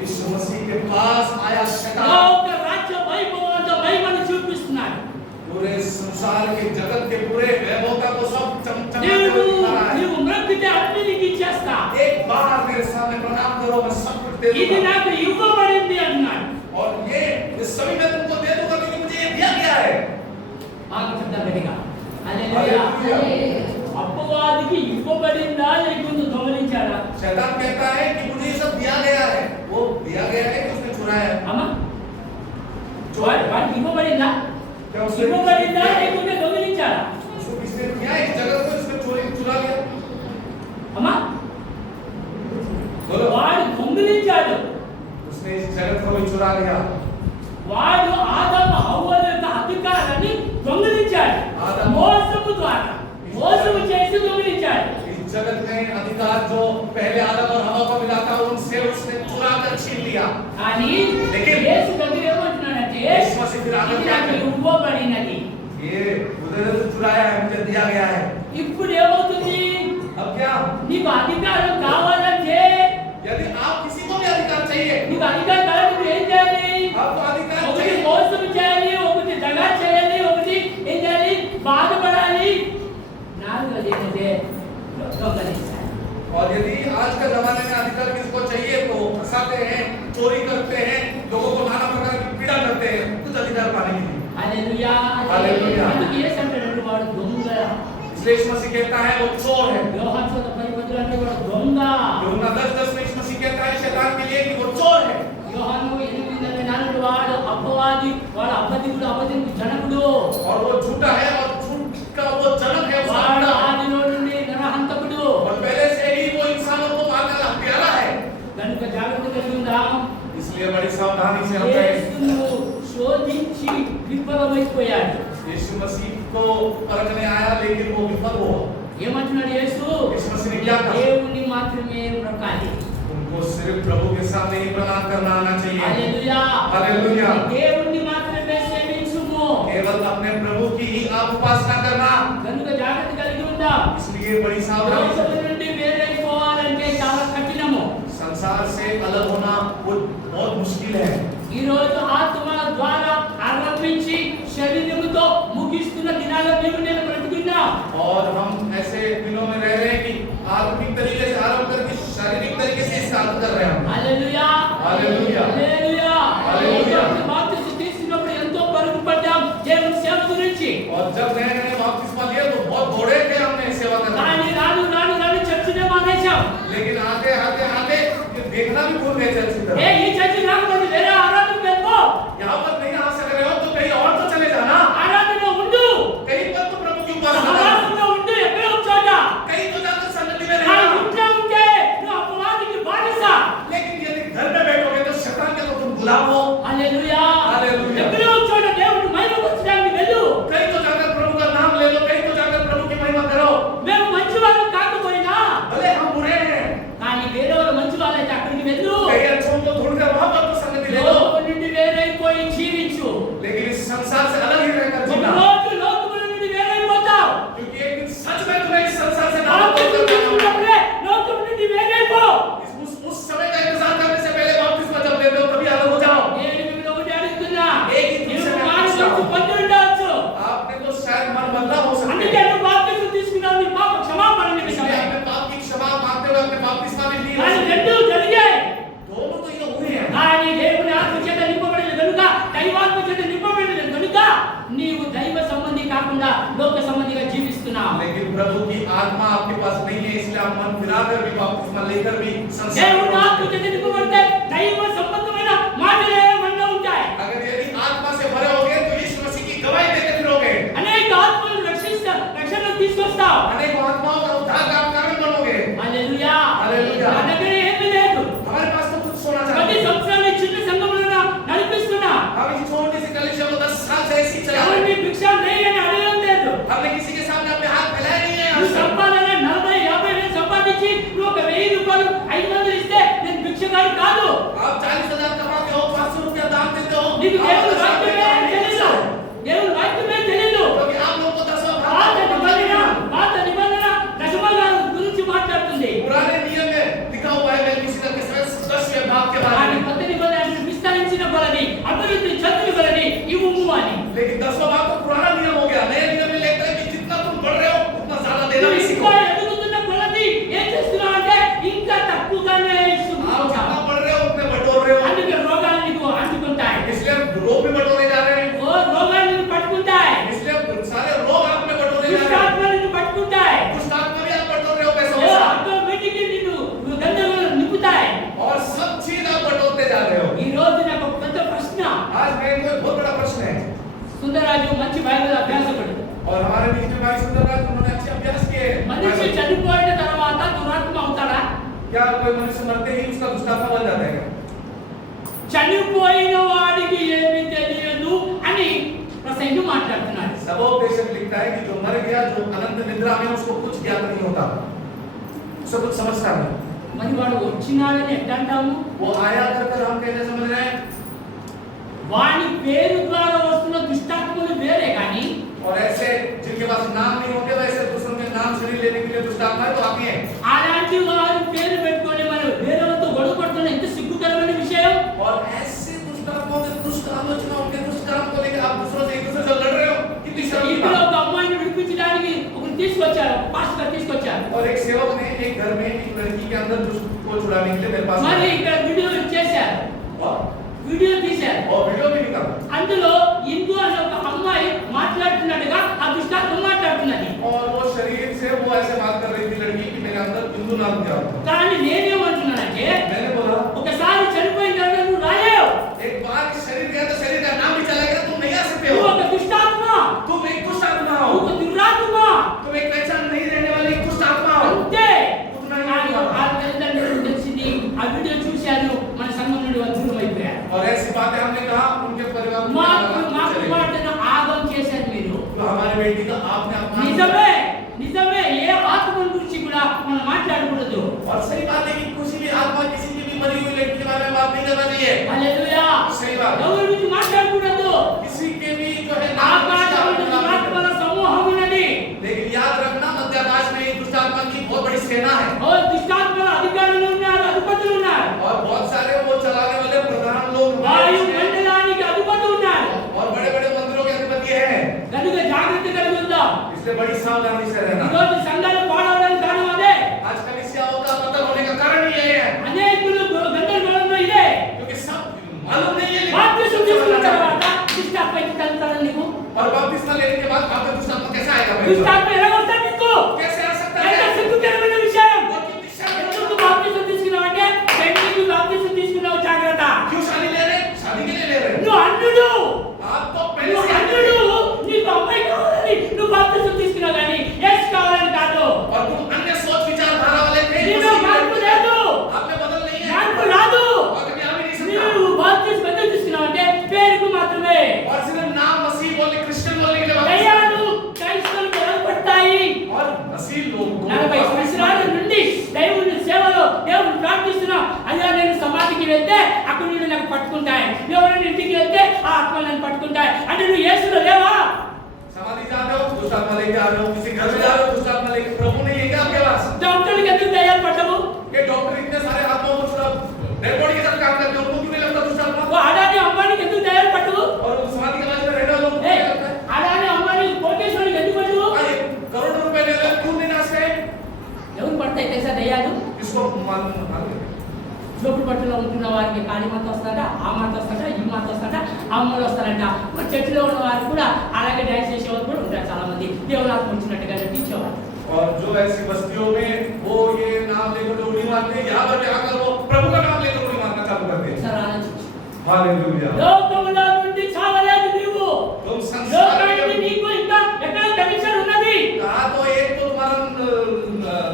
यीशु मसीह के पास आया शैतान। लोक राज्य వైభవంతో మహిమను చూపిస్తున్నాడు. पूरे संसार के जगत के पूरे वैभवता को सब चमचमाते నీవు हुए दिखा रहा है। నీవు మృత్యుతే అన్ని నీకు ఇచ్చేస్తా. एक बार मेरे सामने प्रणाम करो, मैं सब कुछ दे ఇది दूंगा। నాకు ఇవ్వబడింది అన్నాడు. और ये सभी मैं तुमको दे दूंगा क्योंकि मुझे ये दिया गया है। ఆగు చెప్తా గట్టిగా. హల్లెలూయా. हालेलुया। అపవాదికి ఇవ్వబడిందా లేకుంటే దొంగలించాడా? शैतान कहता है कि मुझे ये सब दिया गया है। वो दिया गया है उसने ఇవ్వబడిందా లేకుంటే దొంగిలించాడా? उसको किसने दिया इस जगत को, इसने चोरी चुरा लिया? అమ్మా बोलो, వాడు దొంగిలించాడు. उसने इस जगत को भी चुरा लिया। వాడు ఆదాము హవ్వల యొక్క అధికారాన్ని దొంగిలించాడు. ఆదాము మోసము ద్వారా మోసము చేసి దొంగిలించాడు. इस जगत में अधिकार जो पहले आदम और हवा को मिला था उनसे उसने चुरा कर छीन लिया। కానీ लेकिन యేసు దగ్గర ఏమంటున్నాడంటే यीशु मसीह फिर आगे ఇది क्या నాకు कहते हैं? ఇవ్వబడినది. ये उधर से चुराया है, मुझे दिया गया है। ఇప్పుడు ఏమవుతుంది? अब क्या, నీకు అధికారం కావాలంటే यदि आप किसी को भी अधिकार चाहिए, నీకు అధికారం కావాలంటే నువ్వు ఏం చేయాలి? आपको अधिकार ఒకటి चाहिए, మోసం చేయాలి, ఒకటి దగా చేయాలి, ఒకటి ఏం చేయాలి? బాధపడాలి. నాలుగోది ఏంటంటే దొంగలించాలి. और यदि आज के जमाने में अधिकार किसको चाहिए तो फंसाते हैं, चोरी करते हैं, लोगों को नाना प्रकार की पीड़ा करते हैं कुछ अधिकार पाने के लिए। హల్లెలూయా. హల్లెలూయా. అందుకే యేసు అంటాడు వాడు దొంగ. इसलिए यीशु मसीह कहता है वो चोर है। యోహాను సువార్త 10:10 అంటే వాడు దొంగ. यूहन्ना 10:10 में यीशु मसीह कहता है शैतान के लिए कि वो चोर है। యోహాను 8:4 వాడు అపవాది, వాడు అబద్ధికుడు, అబద్ధికుడు జనకుడు. और वो झूठा है और झूठ का वो जनक है, वो వాడు आत्मा है। ఆదిలో నుండి నరహంతకుడు. और पहले से ही वो इंसानों को मारने वाला प्यारा है। కనుక జాగ్రత్త కలిగి ఉందాం. इसलिए बड़ी सावधानी से हम रहें। యేసును శోధించి విఫలమైపోయాడు. यीशु मसीह को परखने आया लेकिन वो विफल हुआ। ఏమంటున్నాడు యేసు? यीशु मसीह ने क्या कहा? దేవుని మాత్రమే మొక్కాలి. उनको सिर्फ प्रभु के सामने ही प्रणाम करना आना चाहिए। హల్లెలూయా. हालेलुया। దేవుని మాత్రమే సేవించుము. केवल अपने प्रभु की ही आप उपासना करना। కనుక జాగ్రత్త కలిగి ఉందాం. इसलिए बड़ी सावधानी से, లోకము నుండి వేరైపోవాలంటే చాలా కఠినము. संसार से अलग होना वो बहुत मुश्किल है। ఈ రోజు ఆత్మ ద్వారా ఆరంభించి శరీరముతో ముగిస్తున్న దినాల్లో మేము నేను బ్రతుకున్నాం. और हम ऐसे दिनों में रह रहे हैं कि आत्मिक तरीके से आरंभ करके शारीरिक तरीके से स्टार्ट कर रहे हैं हम। హల్లెలూయా. హల్లెలూయా. హల్లెలూయా. హల్లెలూయా. బాప్తిస్మం తీసుకున్నప్పుడు ఎంతో పరుగు పడ్డాం దేవుని సేవ గురించి. और जब नए नए बपतिस्मा लिए तो बहुत दौड़े थे हमने सेवा करने। కానీ రాను రాను రాను చర్చినే మానేశాం. लेकिन आते आते आते ये देखना भी भूल गए चर्च की तरफ। ఏ ఈ చర్చి రాకపోతే వేరే ఆరాధనకు వెళ్ళిపో. यहाँ पर नहीं आ सक रहे हो तो कहीं और तो चले जाना। ఆరాధనలో ఉండు. कहीं पर तो प्रभु की उपासना करना। సమాజంలో ఉండు. ఎక్కడో ఒక చోట. कहीं तो जाकर संगति में ఆ रहना। ఇంట్లో ఉంటే నువ్వు అపవాదికి బానిస. लेकिन यदि घर में बैठोगे तो शैतान के तो तुम गुलाम हो। హల్లెలూయా. హల్లెలూయా. ఎక్కడో ఒక చోట దేవుని మహిమపరచడానికి వెళ్ళు. कहीं तो जाकर प्रभु का नाम ले लो, कहीं तो जाकर प्रभु की महिमा करो। మేము మంచివాళ్ళం కాకపోయినా भले हम बुरे हैं, కానీ వేరే వాళ్ళు మంచి వాళ్ళైతే అక్కడికి వెళ్ళు. कहीं अच्छों को ढूंढकर वहां पर तो संगति ले लो। లోకం నుండి వేరైపోయి జీవించు. लेकिन इस संसार से अलग ही रहकर ఒక जीना, రోజు లోకముల నుండి వేరైపోతావు. क्योंकि एक दिन सच में तुम्हें इस संसार से బాప్తిస్మం नाम తీసుకున్నప్పుడే లోకం నుండి వేరైపో. उस समय का इंतजार करने से पहले बपतिस्मा जब लेते हो तभी अलग हो जाओ। నేను మిమ్మల్ని ఒకటి అడుగుతున్నా. ఏ ఈ దిశ నువ్వు में మారు पूछता మనసు हूं। పొంది ఉండవచ్చు. आपने तो शायद मन बदला हो सकता అందుకే है, నువ్వు బాప్తిస్మం తీసుకున్నావు. నీ పాప క్షమాపణ इसलिए నిమిత్తమై. आपने पाप की क्षमा मांगते हुए अपने बपतिस्मा भी ली కానీ है। రెండు జరిగాయి. दोनों तो ये हुए हैं, కానీ దేవుని ఆత్మ చేత నింపబడిన కనుక, దైవాత్మ చేత నింపబడిన కనుక నీవు దైవ సంబంధి కాకుండా లోక సంబంధిగా జీవిస్తున్నావు. लेकिन प्रभु की आत्मा आपके पास नहीं है, इसलिए आप मन फिराकर भी बपतिस्मा लेकर भी संसार దేవుని में ఆత్మ చేత నింపబడితే దైవ సంబంధమైన మాటలే మనలో ఉంటాయి. अगर यदि आत्मा से भरे होगे तो यीशु मसीह की गवाही देते फिरोगे, అనేక ఆత్మలను రక్షణకు తీసుకొస్తావు. अनेक आत्माओं का उद्धार का कारण बनोगे। హల్లెలూయా. హల్లెలూయా. నా దగ్గర ఏమీ లేదు. हमारे पास तो कुछ सोना 10 चाहिए। సంవత్సరాలు ఈ చిన్న సంఘములను నడిపిస్తున్నా. हम इस छोटी सी कलीसिया को 10 साल से ऐसी चला रहे ఎవరిని हैं। భిక్ష नहीं అని అడగడం లేదు. हमने किसी के सामने अपने हाथ फैलाए नहीं है। నువ్వు సంపాదన 40-50 వేలు సంపాదించి నువ్వు ఒక 1000 రూపాయలు 500 ఇస్తే నేను భిక్షగాడు కాదు. आप 40,000 कमाते हो, 500 रुपया दान देते हो, నీకు आप దేవుని तो सामने వాక్యమే काम नहीं తెలియదు. करते। దేవుని వాక్యమే తెలియదు. क्योंकि आप लोगों को 10वां పాత भाग నిబంధన దశమభాగాల గురించి మాట్లాడుతుంది. पुराने नियम में लिखा हुआ है मेलकिसेदक के 10वें भाग के बारे కానీ में। కొత్త నిబంధన విస్తరించిన కొలది అభివృద్ధి చెందిన కొలది ఇవ్వు అని. लेकिन 10वां भाग तो पुराना नियम हो गया। नए नियम में लिखा है कि जितना तुम बढ़ रहे हो उतना ज्यादा देना నువ్వు भी ఇంకా सीखो। ఎదుగుతున్న కొలది ఏం చేస్తున్నావు అంటే ఇంకా తక్కువగానే आप ఇస్తున్నావు. जितना बढ़ रहे हो उतने बटोर रहे हो, అందుకే रोगाలు నీకు అంటుకుంటాయి. इसलिए रोग भी बटोरे जा रहे हैं। ఓ రోగాలు నీకు పట్టుకుంటాయి. इसलिए सारे रोग आप में बटोरे जा रहे हैं। దుష్టాత్మలు నిన్ను పట్టుకుంటాయి. कुछ आत्मा भी आप बटोर रहे हो पैसों ఓ के साथ, ఆటోమేటిక్గా నిన్ను గందరగోళం నింపుతాయి. और सब चीज आप बटोर और हमारे बीच में भाई सुंदरराज उन्होंने अच्छे अभ्यास किए మనిషి हैं। చనిపోయిన తర్వాత దురాత్మ అవుతాడా? क्या कोई मनुष्य मरते ही उसका दुष्टात्मा बन जाता है क्या? చనిపోయిన వాడికి ఏమీ తెలియదు అని ప్రసంగి మాట్లాడుతున్నాడు. सवोपदेशक लिखता है कि जो मर गया, जो अनंत निद्रा में, उसको कुछ ज्ञात नहीं होता, उसको कुछ समझता नहीं। మరి వాడు వచ్చినాడని ఎట్లా అంటాము? वो आया कर हम कैसे समझ रहे हैं? వాని పేరు ద్వారా వస్తున్న దుష్టాత్మలు వేరే కానీ और ऐसे जिनके पास नाम नहीं होते, वैसे दूसरों के नाम शरीर लेने के लिए दुष्टात्माएं तो आती हैं। అలాంటి వారి పేరు పెట్టుకొని మనం వేరేతో గొడవ పడుతున్న ఎంత సిగ్గుకరమైన విషయం. और ऐसे दुष्टात्माओं के दुष्ट आलोचना, उनके दुष्ट काम को लेकर आप दूसरों से एक दूसरे से लड़ रहे हो, कितनी शर्म की ఇప్పుడు बात। ఒక అమ్మాయిని విడిపించడానికి ఒకరు తీసుకొచ్చారు, పాస్టర్ తీసుకొచ్చారు. और एक सेवक ने एक घर में एक लड़की के अंदर दुष्ट को छुड़ाने के लिए मेरे पास మరి आया। ఇక్కడ వీడియో చేశారు, వీడియో తీశారు. और वीडियो भी निकाला అందులో ఇందు అనే ఒక అమ్మాయి మాట్లాడుతున్నట్టుగా ఆ దుష్టాత్మ మాట్లాడుతున్నది. और वो शरीर से वो ऐसे बात कर रही थी लड़की कि मेरे अंदर हिंदू नाम क्या होता। కానీ నేనేమంటున్నానంటే मैंने बोला ఒకసారి చనిపోయిన తర్వాత నువ్వు రాలేవు. एक बार शरीर गया तो शरीर का नाम भी चला गया, तुम नहीं आ सकते నువ్వు हो। ఒక దుష్టాత్మ, तुम एक दुष्ट आत्मा हो, నువ్వు ఒక దురాత్మ. तुम एक पहचान नहीं रहने वाली एक दुष्ट आत्मा हो। అంతే. उतना ఆ ही नहीं होगा। తల్లిదండ్రులకు తెలిసింది, ఆ వీడియో చూశాను, మన సంఘం నుండి దూరం అయిపోయారు. और ऐसी बातें हमने कहा उनके परिवार को మా चले गए। కుమార్తెను ఆగం చేశారు మీరు. तो हमारे बेटी का आपने अपमान నిజమే, నిజమే. ఏ ఆత్మ గురించి కూడా మనం మాట్లాడకూడదు. और सही बात है कि किसी भी आत्मा, किसी की भी मरी हुई लड़की के बारे में बात नहीं करना चाहिए। హల్లెలూయా. सही बात है। ఎవరి గురించి మాట్లాడకూడదు. किसी के भी जो है ఆకాశంలో ఆత్మల సమూహం ఉన్నది. लेकिन याद रखना, मध्य आकाश में एक दुष्ट आत्मा की बहुत बड़ी सेना है ఓ దుష్టాత్మల అధికారులు ఉన్నారు, అధిపతులు ఉన్నారు. और बहुत सारे वो चलाने वाले प्रधान लोग వాయు हैं। మండలానికి అధిపతి ఉన్నారు. और बड़े बड़े मंदिरों के अधिपति हैं। కనుక జాగ్రత్త కలిగి ఉందాం. इसलिए बड़ी सावधानी से रहना। ఈరోజు సంఘాలు పాడవడానికి కారణం అదే. आज कलीसियाओं का पतन होने का कारण यही है, అనేకులు గందరగోళంలో ఇదే. क्योंकि सब मालूम नहीं है। బాప్తిసం తీసుకున్న తర్వాత దుష్టాత్మ తగ్గుతాడు నీకు. और बपतिस्मा लेने के बाद आपका दुष्ट आत्मा कैसे आएगा मेरे पास? దుష్టాత్మ ఎలా వస్తాడు నీకు? कैसे आ सकता ఎంత है? సిగ్గుకరమైన విషయం. वो कितनी शर्म की ఎందుకు बात है। బాప్తిసం తీసుకున్నావంటే పెళ్లికి బాప్తిసం తీసుకున్నావు, జాగ్రత్త. क्यों शादी ले रहे? शादी के लिए ले रहे? నువ్వు అన్యుడు, आप तो पहले నువ్వు से అన్యుడు. నీకు అమ్మాయి కావాలని నువ్వు బాప్తిసం తీసుకున్నావు కానీ యేసు కావాలని కాదు. और तुम अन्य सोच विचारधारा वाले थे। నీలో మార్పు లేదు, आप में बदल नहीं है మార్పు రాదు. और कभी आ भी नहीं सकता। నీవు బాప్తిసం ఎందుకు తీసుకున్నావంటే పేరుకు మాత్రమే. और सिर्फ नाम मसीह बोलने, क्रिश्चियन बोलने के लिए बपतिस्मा। దయ్యాలు క్రైస్తవులకు ఏర్పడతాయి. और मसीह लोग को 40 సంవత్సరాల నుండి దేవుని సేవలో దేవుని ప్రార్థిస్తున్నా, అయ్యా నేను సమాధికి వెళ్తే అక్కడ నుండి నాకు పట్టుకుంటాయి, ఎవరైనా ఇంటికి వెళ్తే ఆ ఆత్మ నన్ను పట్టుకుంటాయి అంటే నువ్వు యేసులో లేవా? समाधि जा रहे हो, दुष्ट आत्मा लेके आ रहे हो, किसी घर में जा रहे हो, दुष्ट आत्मा लेके, प्रभु नहीं है क्या आपके पास? డాక్టర్లకు ఎందుకు దయ్యాలు పట్టవు? ये डॉक्टर इतने सारे आत्माओं को छुड़ा, डेड बॉडी के साथ काम करते हैं, उनको क्यों नहीं लगता दुष्ट आत्मा? ఓ అడాని అమ్మానికి ఎందుకు దయ్యాలు పట్టవు? और समाधि के बाद में रहने वालों को ఏ क्या लगता है? అడాని అమ్మాని కోటేశ్వరునికి ఎందుకు పట్టవు? अरे करोड़ों रुपए ले ले, क्यों नहीं नाचते हैं? ఎవరు పడతాయి తెలుసా దయ్యాలు? इसको मालूम జోపుడు పట్టులో ఉంటున్న వారికి కాళీ మాత వస్తాడ, ఆ మాత వస్తాడ, ఈ మాత వస్తాడ, అమ్మలు వస్తారంట. మరి చర్చిలో ఉన్న వారు కూడా అలాగే డాన్స్ చేసేవారు కూడా ఉంటారు చాలా మంది. దేవుని ఆత్మ వచ్చినట్టుగా నటించేవారు. और जो ऐसी बस्तियों में वो ये नाम लेकर जो उड़ी मारते हैं, यहाँ पर आकर वो प्रभु का नाम लेकर उड़ी मारना चालू करते हैं। ఒకసారి ఆలోచించు. हालेलुया। లోకములో నుండి చావలేదు నీవు. तुम संसार లోకానికి में నీకు ఇంకా ఎక్కడ కనెక్షన్ ఉన్నది? कहा तो एक तो तुम्हारा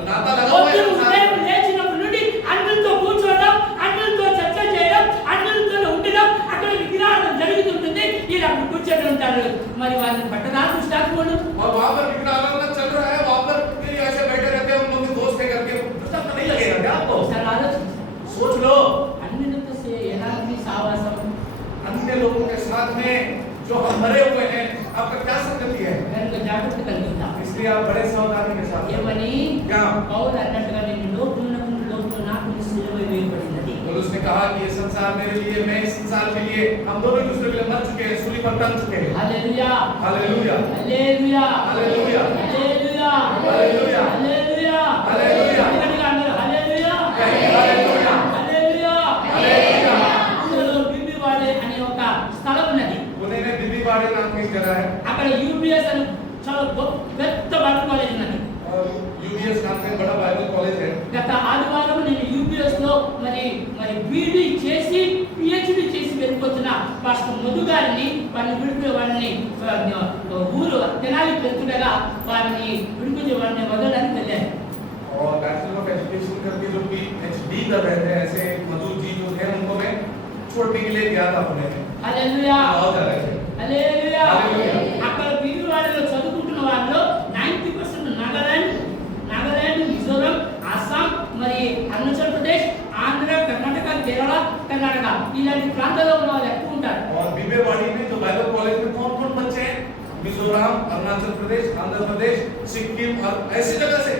नाता लगा हुआ है పొద్దున संसार ఉదయం में। లేచినప్పటి నుండి అన్నులతో కూర్చోవడం, అన్నులతో చర్చ చేయడం, అన్నులతో ఉండడం, అక్కడ విగ్రహాలు జరుగుతుంటుంది. ఇలా కూర్చొని ఉంటారు. మరి వాళ్ళని పట్టదా దుష్టాత్ముడు? और वहाँ पर विग्रहाराधना चल रहा है, वहाँ पर फिर ऐसे बैठे रहते हैं, उन लोग के दोस्त है करके, दुष्ट आत्मा नहीं लगेगा क्या आपको? ఒకసారి ఆలోచించు. सोच लो, అన్యులతో ఎలాంటి సావాసం? अन्य लोगों के साथ में जो हम मरे हुए हैं, आपका क्या संगति है? కనుక జాగ్రత్త కలిగి ఉందాం. इसलिए आप बड़े सावधानी के साथ ఏమని क्या? పౌలు అన్నట్టుగా నేను లోకమునకు లోకము నాకు సిలువ వేయబడినది. और उसने कहा कि ये संसार मेरे लिए, मैं इस संसार के लिए, हम दोनों एक दूसरे के लिए मर चुके हैं, सूली पर टंग चुके हैं। హల్లెలూయా, hallelujah, hallelujah, hallelujah, hallelujah, hallelujah, హల్లెలూయా, హల్లెలూయా. గట్టిగా అందరూ హల్లెలూయా, हालेलुया, హల్లెలూయా. हालेलुया। అందులో బింబివాడే అనే ఒక స్థలం ఉన్నది. उन्होंने दिल्ली बाड़े नाम की जगह है అక్కడ యూబీఎస్ అని చాలా పెద్ద బైబిల్ కాలేజ్ ఉన్నది. और यूबीएस नाम का एक बड़ा बाइबल कॉलेज है। గత ఆదివారం నేను యూపీఎస్ లో మరి బీడీ చేసి పిహెచ్డి చేసి వెళ్ళిపోతున్న పాస్టర్ మధు గారిని వారిని విడిపి వారిని ఊరు తెనాలికి వెళ్తుండగా వారిని విడిపించి వారిని వదలడానికి వెళ్ళారు. और बैचलर ऑफ एजुकेशन करके जो PhD कर रहे थे ऐसे मधु जी जो थे उनको मैं छोड़ने के लिए गया था पुणे में. హల్లెలూయా बहुत जा रहे थे. హల్లెలూయా. హల్లెలూయా. అక్కడ వీరువాడలో చదువుకుంటున్న వారిలో 90% నాగాలాండ్, మిజోరం, అస్సాం, మరి అరుణాచల్ ప్రదేశ్, ఆంధ్ర, కర్ణాటక, కేరళ, కర్ణాటక ఇలాంటి ప్రాంతాల్లో ఉన్న వాళ్ళు ఎక్కువ ఉంటారు. और बीबेवाड़ी में जो बाइबल कॉलेज में कौन-कौन बच्चे हैं? मिजोरम, अरुणाचल प्रदेश, आंध्र प्रदेश, सिक्किम और ऐसी जगह से.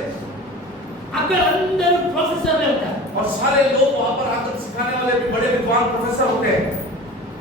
అక్కడ అందరూ ప్రొఫెసర్లే ఉంటారు. और सारे लोग वहाँ पर आकर सिखाने वाले भी बड़े विद्वान प्रोफेसर होते हैं.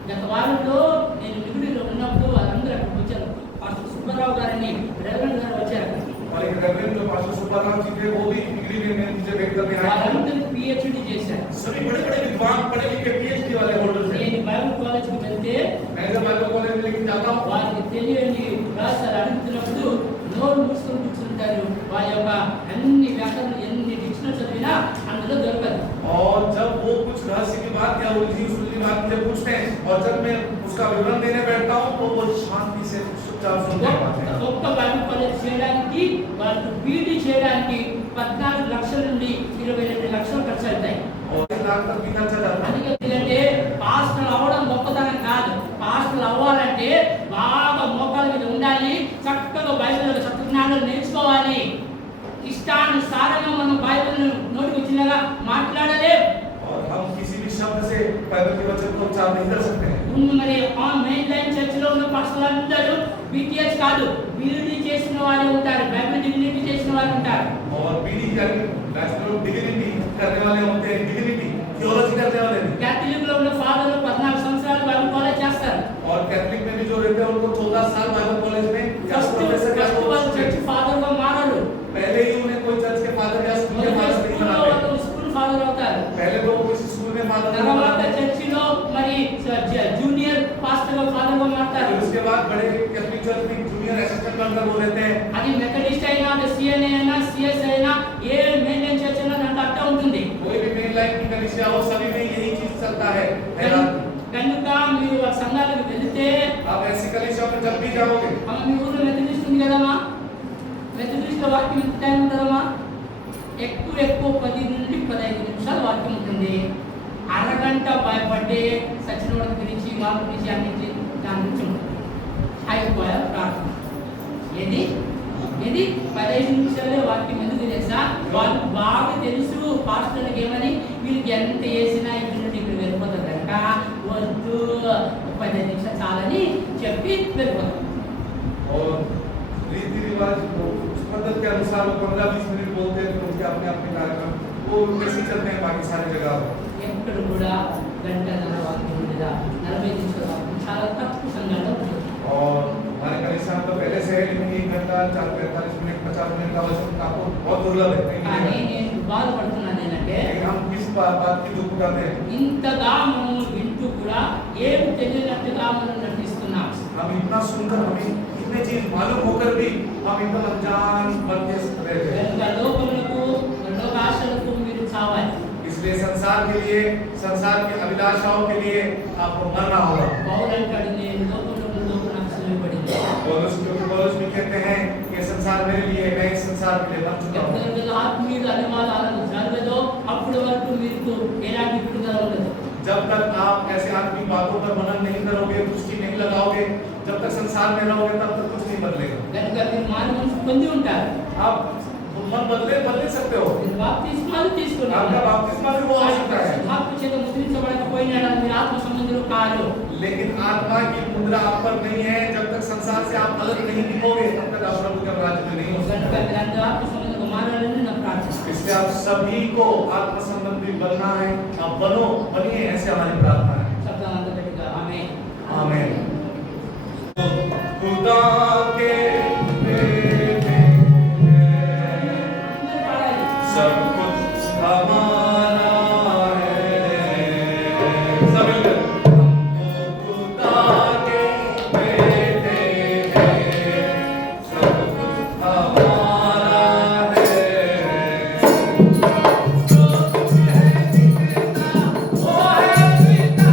గత వారంలో నేను నిగుడిలో ఉన్నప్పుడు వాళ్ళందరూ అక్కడికి వచ్చారు. పాస్టర్ సుబ్బారావు గారిని రెవరెండ్ గారు వచ్చారు. और एक रेवरेंड जो पास्टर सुब्बाराव जी थे वो भी डिग्री में मेरे नीचे वेट करने आए. వాళ్ళందరూ పిహెచ్డి చేశారు. सभी बड़े-बड़े विद्वान पढ़े लिखे PhD वाले होल्डर्स हैं. నేను బైబిల్ కాలేజ్కి వెళ్తే मैं जब बाइबल कॉलेज में लेके जाता हूँ వారికి తెలియని రాశారు అడుగుతున్నప్పుడు నోరు మూసుకొని కూర్చుంటారు. వారి యొక్క అన్ని వ్యాకరణలు ఎన్ని డిక్షనరీ చదివినా అందులో దొరకదు. और जब वो कुछ रहस्य की बात या उलझी सुलझी बात मुझे पूछते हैं और जब मैं उसका विवरण देने बैठता हूँ तो वो शांति से चुपचाप सुनते पाते हैं. గొప్ప బైబిల్ కాలేజ్ చేయడానికి వాళ్ళు బీడీ చేయడానికి 14 లక్షల నుండి 22 లక్షలు ఖర్చు అవుతాయి. और 1 लाख तक भी खर्चा जाता है. ఎందుకంటే పాస్టర్ అవ్వడం గొప్పతనం కాదు. పాస్టర్ అవ్వాలంటే బాగా మోకాల మీద ఉండాలి, చక్కగా బైబిల్ చక్కజ్ఞానాలు నేర్చుకోవాలి. ఇష్టానుసారంగా మనం బైబిల్ నోటికి వచ్చినగా మాట్లాడలేం. और हम किसी भी शब्द से बाइबल के वचन को उच्चारण नहीं कर सकते हैं. మరి ఆ మెయిన్ లైన్ చర్చిలో ఉన్న పాస్టర్లు అందరూ బీటీఎస్ కాదు, బీడీ చేసిన వారు ఉంటారు, బైబిల్ డిగ్నిటీ చేసిన వారు ఉంటారు. और बीडी यानी बैचलर ऑफ डिग्निटी करने वाले होते हैं, डिग्निटी थियोलॉजी करने वाले हैं. క్యాథలిక్ లో ఉన్న ఫాదర్లు 14 సంవత్సరాలు బైబిల్ కాలేజ్ చేస్తారు. और कैथलिक में भी जो रहते हैं उनको 14 साल बाइबल कॉलेज में या प्रोफेसर या ఫస్ట్ వాళ్ళు చర్చ్ ఫాదర్ గా మారరు. पहले ही उन्हें कोई चर्च के फादर या स्कूल के फादर नहीं స్కూల్లో बनाते. వాళ్ళు స్కూల్ ఫాదర్ అవుతారు. पहले तो वो किसी स्कूल में फादर नहीं తర్వాత बनाते. చర్చిలో మరి జూనియర్ పాస్టర్ గా ఫాదర్ గా మారతారు. फिर उसके बाद बड़े कैथलिक चर्च में जूनियर असिस्टेंट बनकर वो रहते हैं. అది మెథడిస్ట్ అయినా సిఎన్ఏ అయినా సిఎస్ అయినా ఏ మెయిన్ లైన్ చర్చ్ అయినా దాంట్లో అట్టే ఉంటుంది. कोई भी मेन लाइन की कलीसिया हो सभी में यही चीज चलता है. కనుక మీరు ఆ సంఘాలకు వెళితే आप ऐसी कलीसिया में जब भी जाओगे మీ ఊర్లో మెథడిస్ట్ ఉంది కదమ్మా, మెథడిస్ట్ వాక్యం ఎంత టైం ఉంటుందమ్మా? ఎక్కువ 10 నుండి 15 నిమిషాలు వాక్యం ఉంటుంది. అరగంట భయపడ్డే సచినోడ గురించి వాళ్ళ గురించి అన్నింటి దాని గురించి ఉంటుంది. అయిపోయా ప్రార్థన. ఏది 15 నిమిషాలే వాక్యం ఎందుకు తెలుసా? వాళ్ళు బాగా తెలుసు పాస్టర్లకు ఏమని, వీళ్ళకి ఎంత వేసినా ఇక్కడ నుండి ఇక్కడ వెళ్ళిపోతారు కనుక వద్దు 15 నిమిషాలు చాలని చెప్పి వెళ్ళిపోతారు. और रीति रिवाज उस पद्धति के अनुसार वो 15-20 मिनट बोलते हैं. तो उनके अपने अपने कार्यक्रम वो कैसे चलते हैं बाकी सारी जगह. ఎక్కడ కూడా గంటన్నర వాక్యం లేదా 40 నిమిషాల వాక్యం చాలా తక్కువ సంఘాల్లో ఉంటుంది. और हमारे कलीसिया में तो पहले से है, लेकिन 1 घंटा 45 मिनट 50 मिनट का वचन आपको बहुत दुर्लभ है. కానీ నేను బాధపడుతున్నాను ఏంటంటే लेकिन हम किस बात की दुख उठाते हैं. ఇంతగా మనం వింటూ కూడా ఏమి తెలియనట్టుగా మనం నటిస్తున్నాం. हम इतना सुनकर हमें इतने चीज मालूम होकर भी हम एकदम अनजान बन के रह गए. కనుక లోకములకు లోక ఆశలకు మీరు చావాలి. इसलिए संसार के लिए, संसार की अभिलाषाओं के लिए आपको मरना होगा. పౌలు అంటాడు నేను లోకములకు నాకు సిలువబడింది. पौलुस भी कहते हैं कि संसार मेरे लिए, मैं इस संसार के लिए मर चुका हूँ. ఎప్పుడైతే ఆత్మీయ అనువాదాలను జరగదో అప్పటి వరకు మీకు ఎలాంటి విడుదల ఉండదు. जब तक आप ऐसे आत्मिक बातों पर मनन नहीं करोगे, दृष्टि नहीं लगाओगे, जब तक संसार में रहोगे तब तक कुछ नहीं बदलेगा. కనుక మీరు మారు మనసు పొంది ఉంటారు. आप मन बदल सकते हो. మీరు బాప్తిస్మాలు తీసుకున్నారు. आपका बपतिस्मा भी वो आवश्यकता है. ఆత్మ చేత ముద్రించబడకపోయినా మీరు ఆత్మ సంబంధులు కారు. लेकिन आत्मा की मुद्रा आप पर नहीं है. जब तक संसार से आप अलग नहीं दिखोगे तब तक आप प्रभु के राज्य में नहीं हो सकते. కనుక మీరందరూ ఆత్మ సంబంధులకు మారాలని నా ప్రార్థన. इसलिए आप सभी को आत्म संबंधी बनना है. आप बनिए, ऐसे हमारी प्रार्थना है. శబ్దాలంతా గట్టిగా ఆమేన్. आमीन. खुदा के बेटे అందరూ పాడాలి. सब कुछ हमारा है. सब मिलकर हमको खुदा के बेटे हैं. सब कुछ हमारा है. जो कुछ है जितना वो है पिता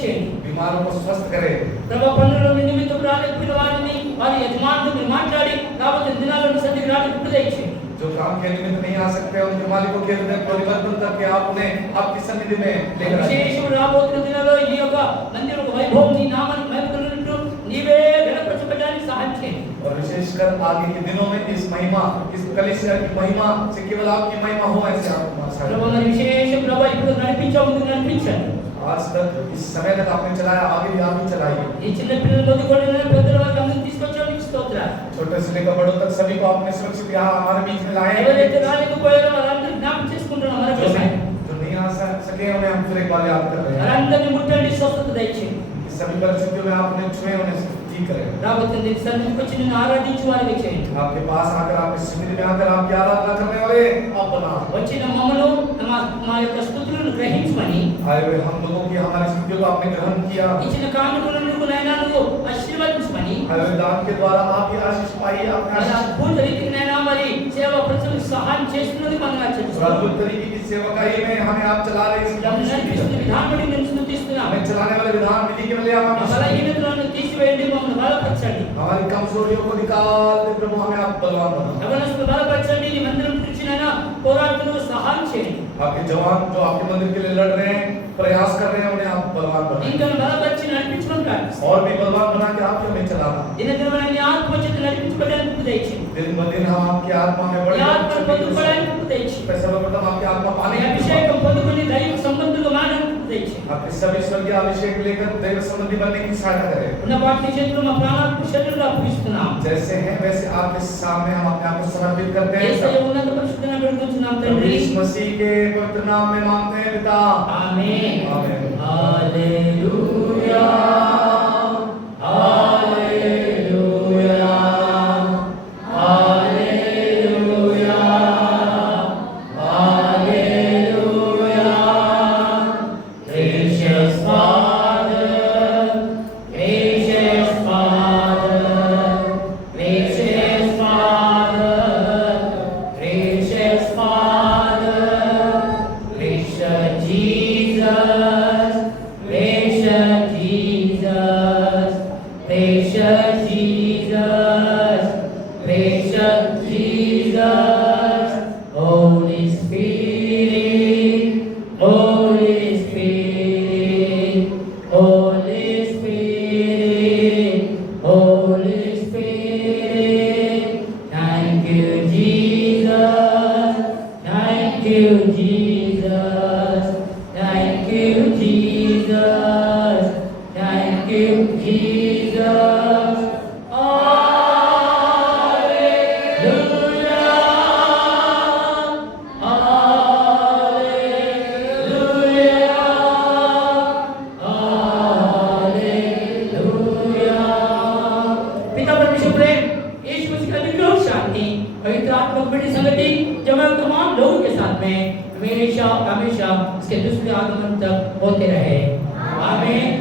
దయచేయండి. बीमारों को स्वस्थ करे। ప్రభు పనుల నిమిత్తం రాలేకపోయిన వారిని వారి యజమానులతో మీరు మాట్లాడి రాబోయే దినాల్లో మీ సన్నిధికి రావడానికి కృప దయచేయండి. जो काम के निमित्त नहीं आ सकते उनके मालिकों के हृदय परिवर्तन करके आप उन्हें आपकी सन्निधि में लेकर आइए। విశేషం రాబోతున్న దినాల్లో ఈ యొక్క మందిరం వైభవం నీ నామాన్ని మహిమపరచుటకు నీవే ఘనపరచబడడానికి సహాయం చేయండి. और विशेषकर आगे के दिनों में इस महिमा, इस कलीसिया की महिमा से केवल आपकी महिमा हो, ऐसे आप ప్రభు మరి విశేషం ప్రభు ఇప్పుడు నడిపించావు, ముందుకు నడిపించండి. आज तक इस समय तक आपने चलाया, आगे भी आप ही चलाइए। ఈ చిన్న పిల్లల మొదలుకొని పెద్దల వరకు అందరిని తీసుకొచ్చావు, నీకు స్తోత్రాలు. छोटे से लेकर बड़ों तक सभी को आपने सुरक्षित यहाँ हमारे बीच में लाए। ఎవరైతే రాలేకపోయారో వారందరినీ జ్ఞాపకం చేసుకుంటున్నాం మరొకసారి. जो नहीं आ सके उन्हें हम फिर एक बार याद कर रहे हैं। వారందరినీ ముట్టండి, స్వస్థత దయచేయండి. इस सभी परिस्थितियों में आपने छुए उन्हें ठीक करें। రాబోతున్న దిన సన్నిధికి వచ్చి నిన్ను ఆరాధించు వారిని చేయండి. आपके पास आकर, आपकी सन्निधि में आकर आपकी आराधना करने वाले आप बना। వచ్చిన మమ్మను మా యొక్క స్తుతులను గ్రహించమని, आए हुए हम लोगों की हमारी स्तुतियों को आपने ग्रहण किया। ఇచ్చిన కానుకలను నైనా నువ్వు ఆశీర్వదించమని, आए हुए दान के द्वारा आप ही आशीष पाई, आपने మరి आशीष అద్భుత రీతికి నైనా మరి సేవ ప్రజలకు సహాయం చేస్తున్నది మనం और ఆచరిస్తున్నాం. अद्भुत तरीके की सेवकाई में हमें आप चला रहे हैं। इसलिए हम నడిపిస్తున్న విధానం బట్టి నేను స్తుతిస్తున్నాను. हमें चलाने वाले विधान विधि के लिए మా आप బలహీనతలను తీసివేయండి, మమ్మల్ని బలపరచండి. हमारी कमजोरियों को निकाल दे प्रभु, हमें आप बलवान बनाओ। యవనస్తులను బలపరచండి. నీ మందిరం గురించి నైనా పోరాడుతున్న సహాయం చేయండి. आपके जवान जो आपके मंदिर के लिए लड़ रहे हैं, प्रयास कर रहे हैं, उन्हें आप बलवान बनाओ। ఇంకా బలపరిచి నడిపించమని ప్రార్థిస్తున్నాను. और भी बलवान बना के आप हमें चलाना। దినదినమైన నీ ఆత్మ చేత నడిపించబడడానికి కృప దయచేయండి. दिन ब दिन हम आपकी आत्मा में నీ ఆత్మను बढ़े। పొందుకోవడానికి కృప దయచేయండి. सर्वप्रथम आपकी आत्मा నీ पाने की అభిషేకం పొందుకుని దైవ సంబంధులుగా మారడానికి కృప దయచేయండి. आपके सभी स्वर्गीय अभिषेक लेकर दैव संबंधी बनने की सहायता करें। ఉన్న వాటిని చేతులు మా ప్రాణాత్మ శరీరంలో అప్పగిస్తున్నాం. जैसे हैं वैसे आपके सामने हम अपने आप को समर्पित करते యేసయ్య हैं। ఉన్నత పరిశుద్ధమైన వేడుకొంచున్నాం प्रभु తండ్రి. यीशु मसीह के पवित्र नाम में मांगते हैं पिता। ఆమేన్. आमीन। హల్లెలూయా. హల్లెలూయా. హల్లెలూయా. హల్లెలూయా. Gracious Father, gracious Father, gracious Father, gracious Father, gracious Jesus, gracious Jesus, gracious Jesus, gracious Jesus, Holy Spirit, Holy Spirit, Holy Spirit, Holy Spirit. Thank you, Jesus. Thank you, Jesus. Thank you, Jesus. Thank you, Jesus. Hallelujah. पिता परमेश्वर प्रेम, यीशु मसीह का अनुग्रह, शांति, पवित्र आत्मा की बड़ी संगति जब हम तमाम लोगों के साथ में हमेशा हमेशा इसके दूसरे आगमन तक होते रहे। आमीन।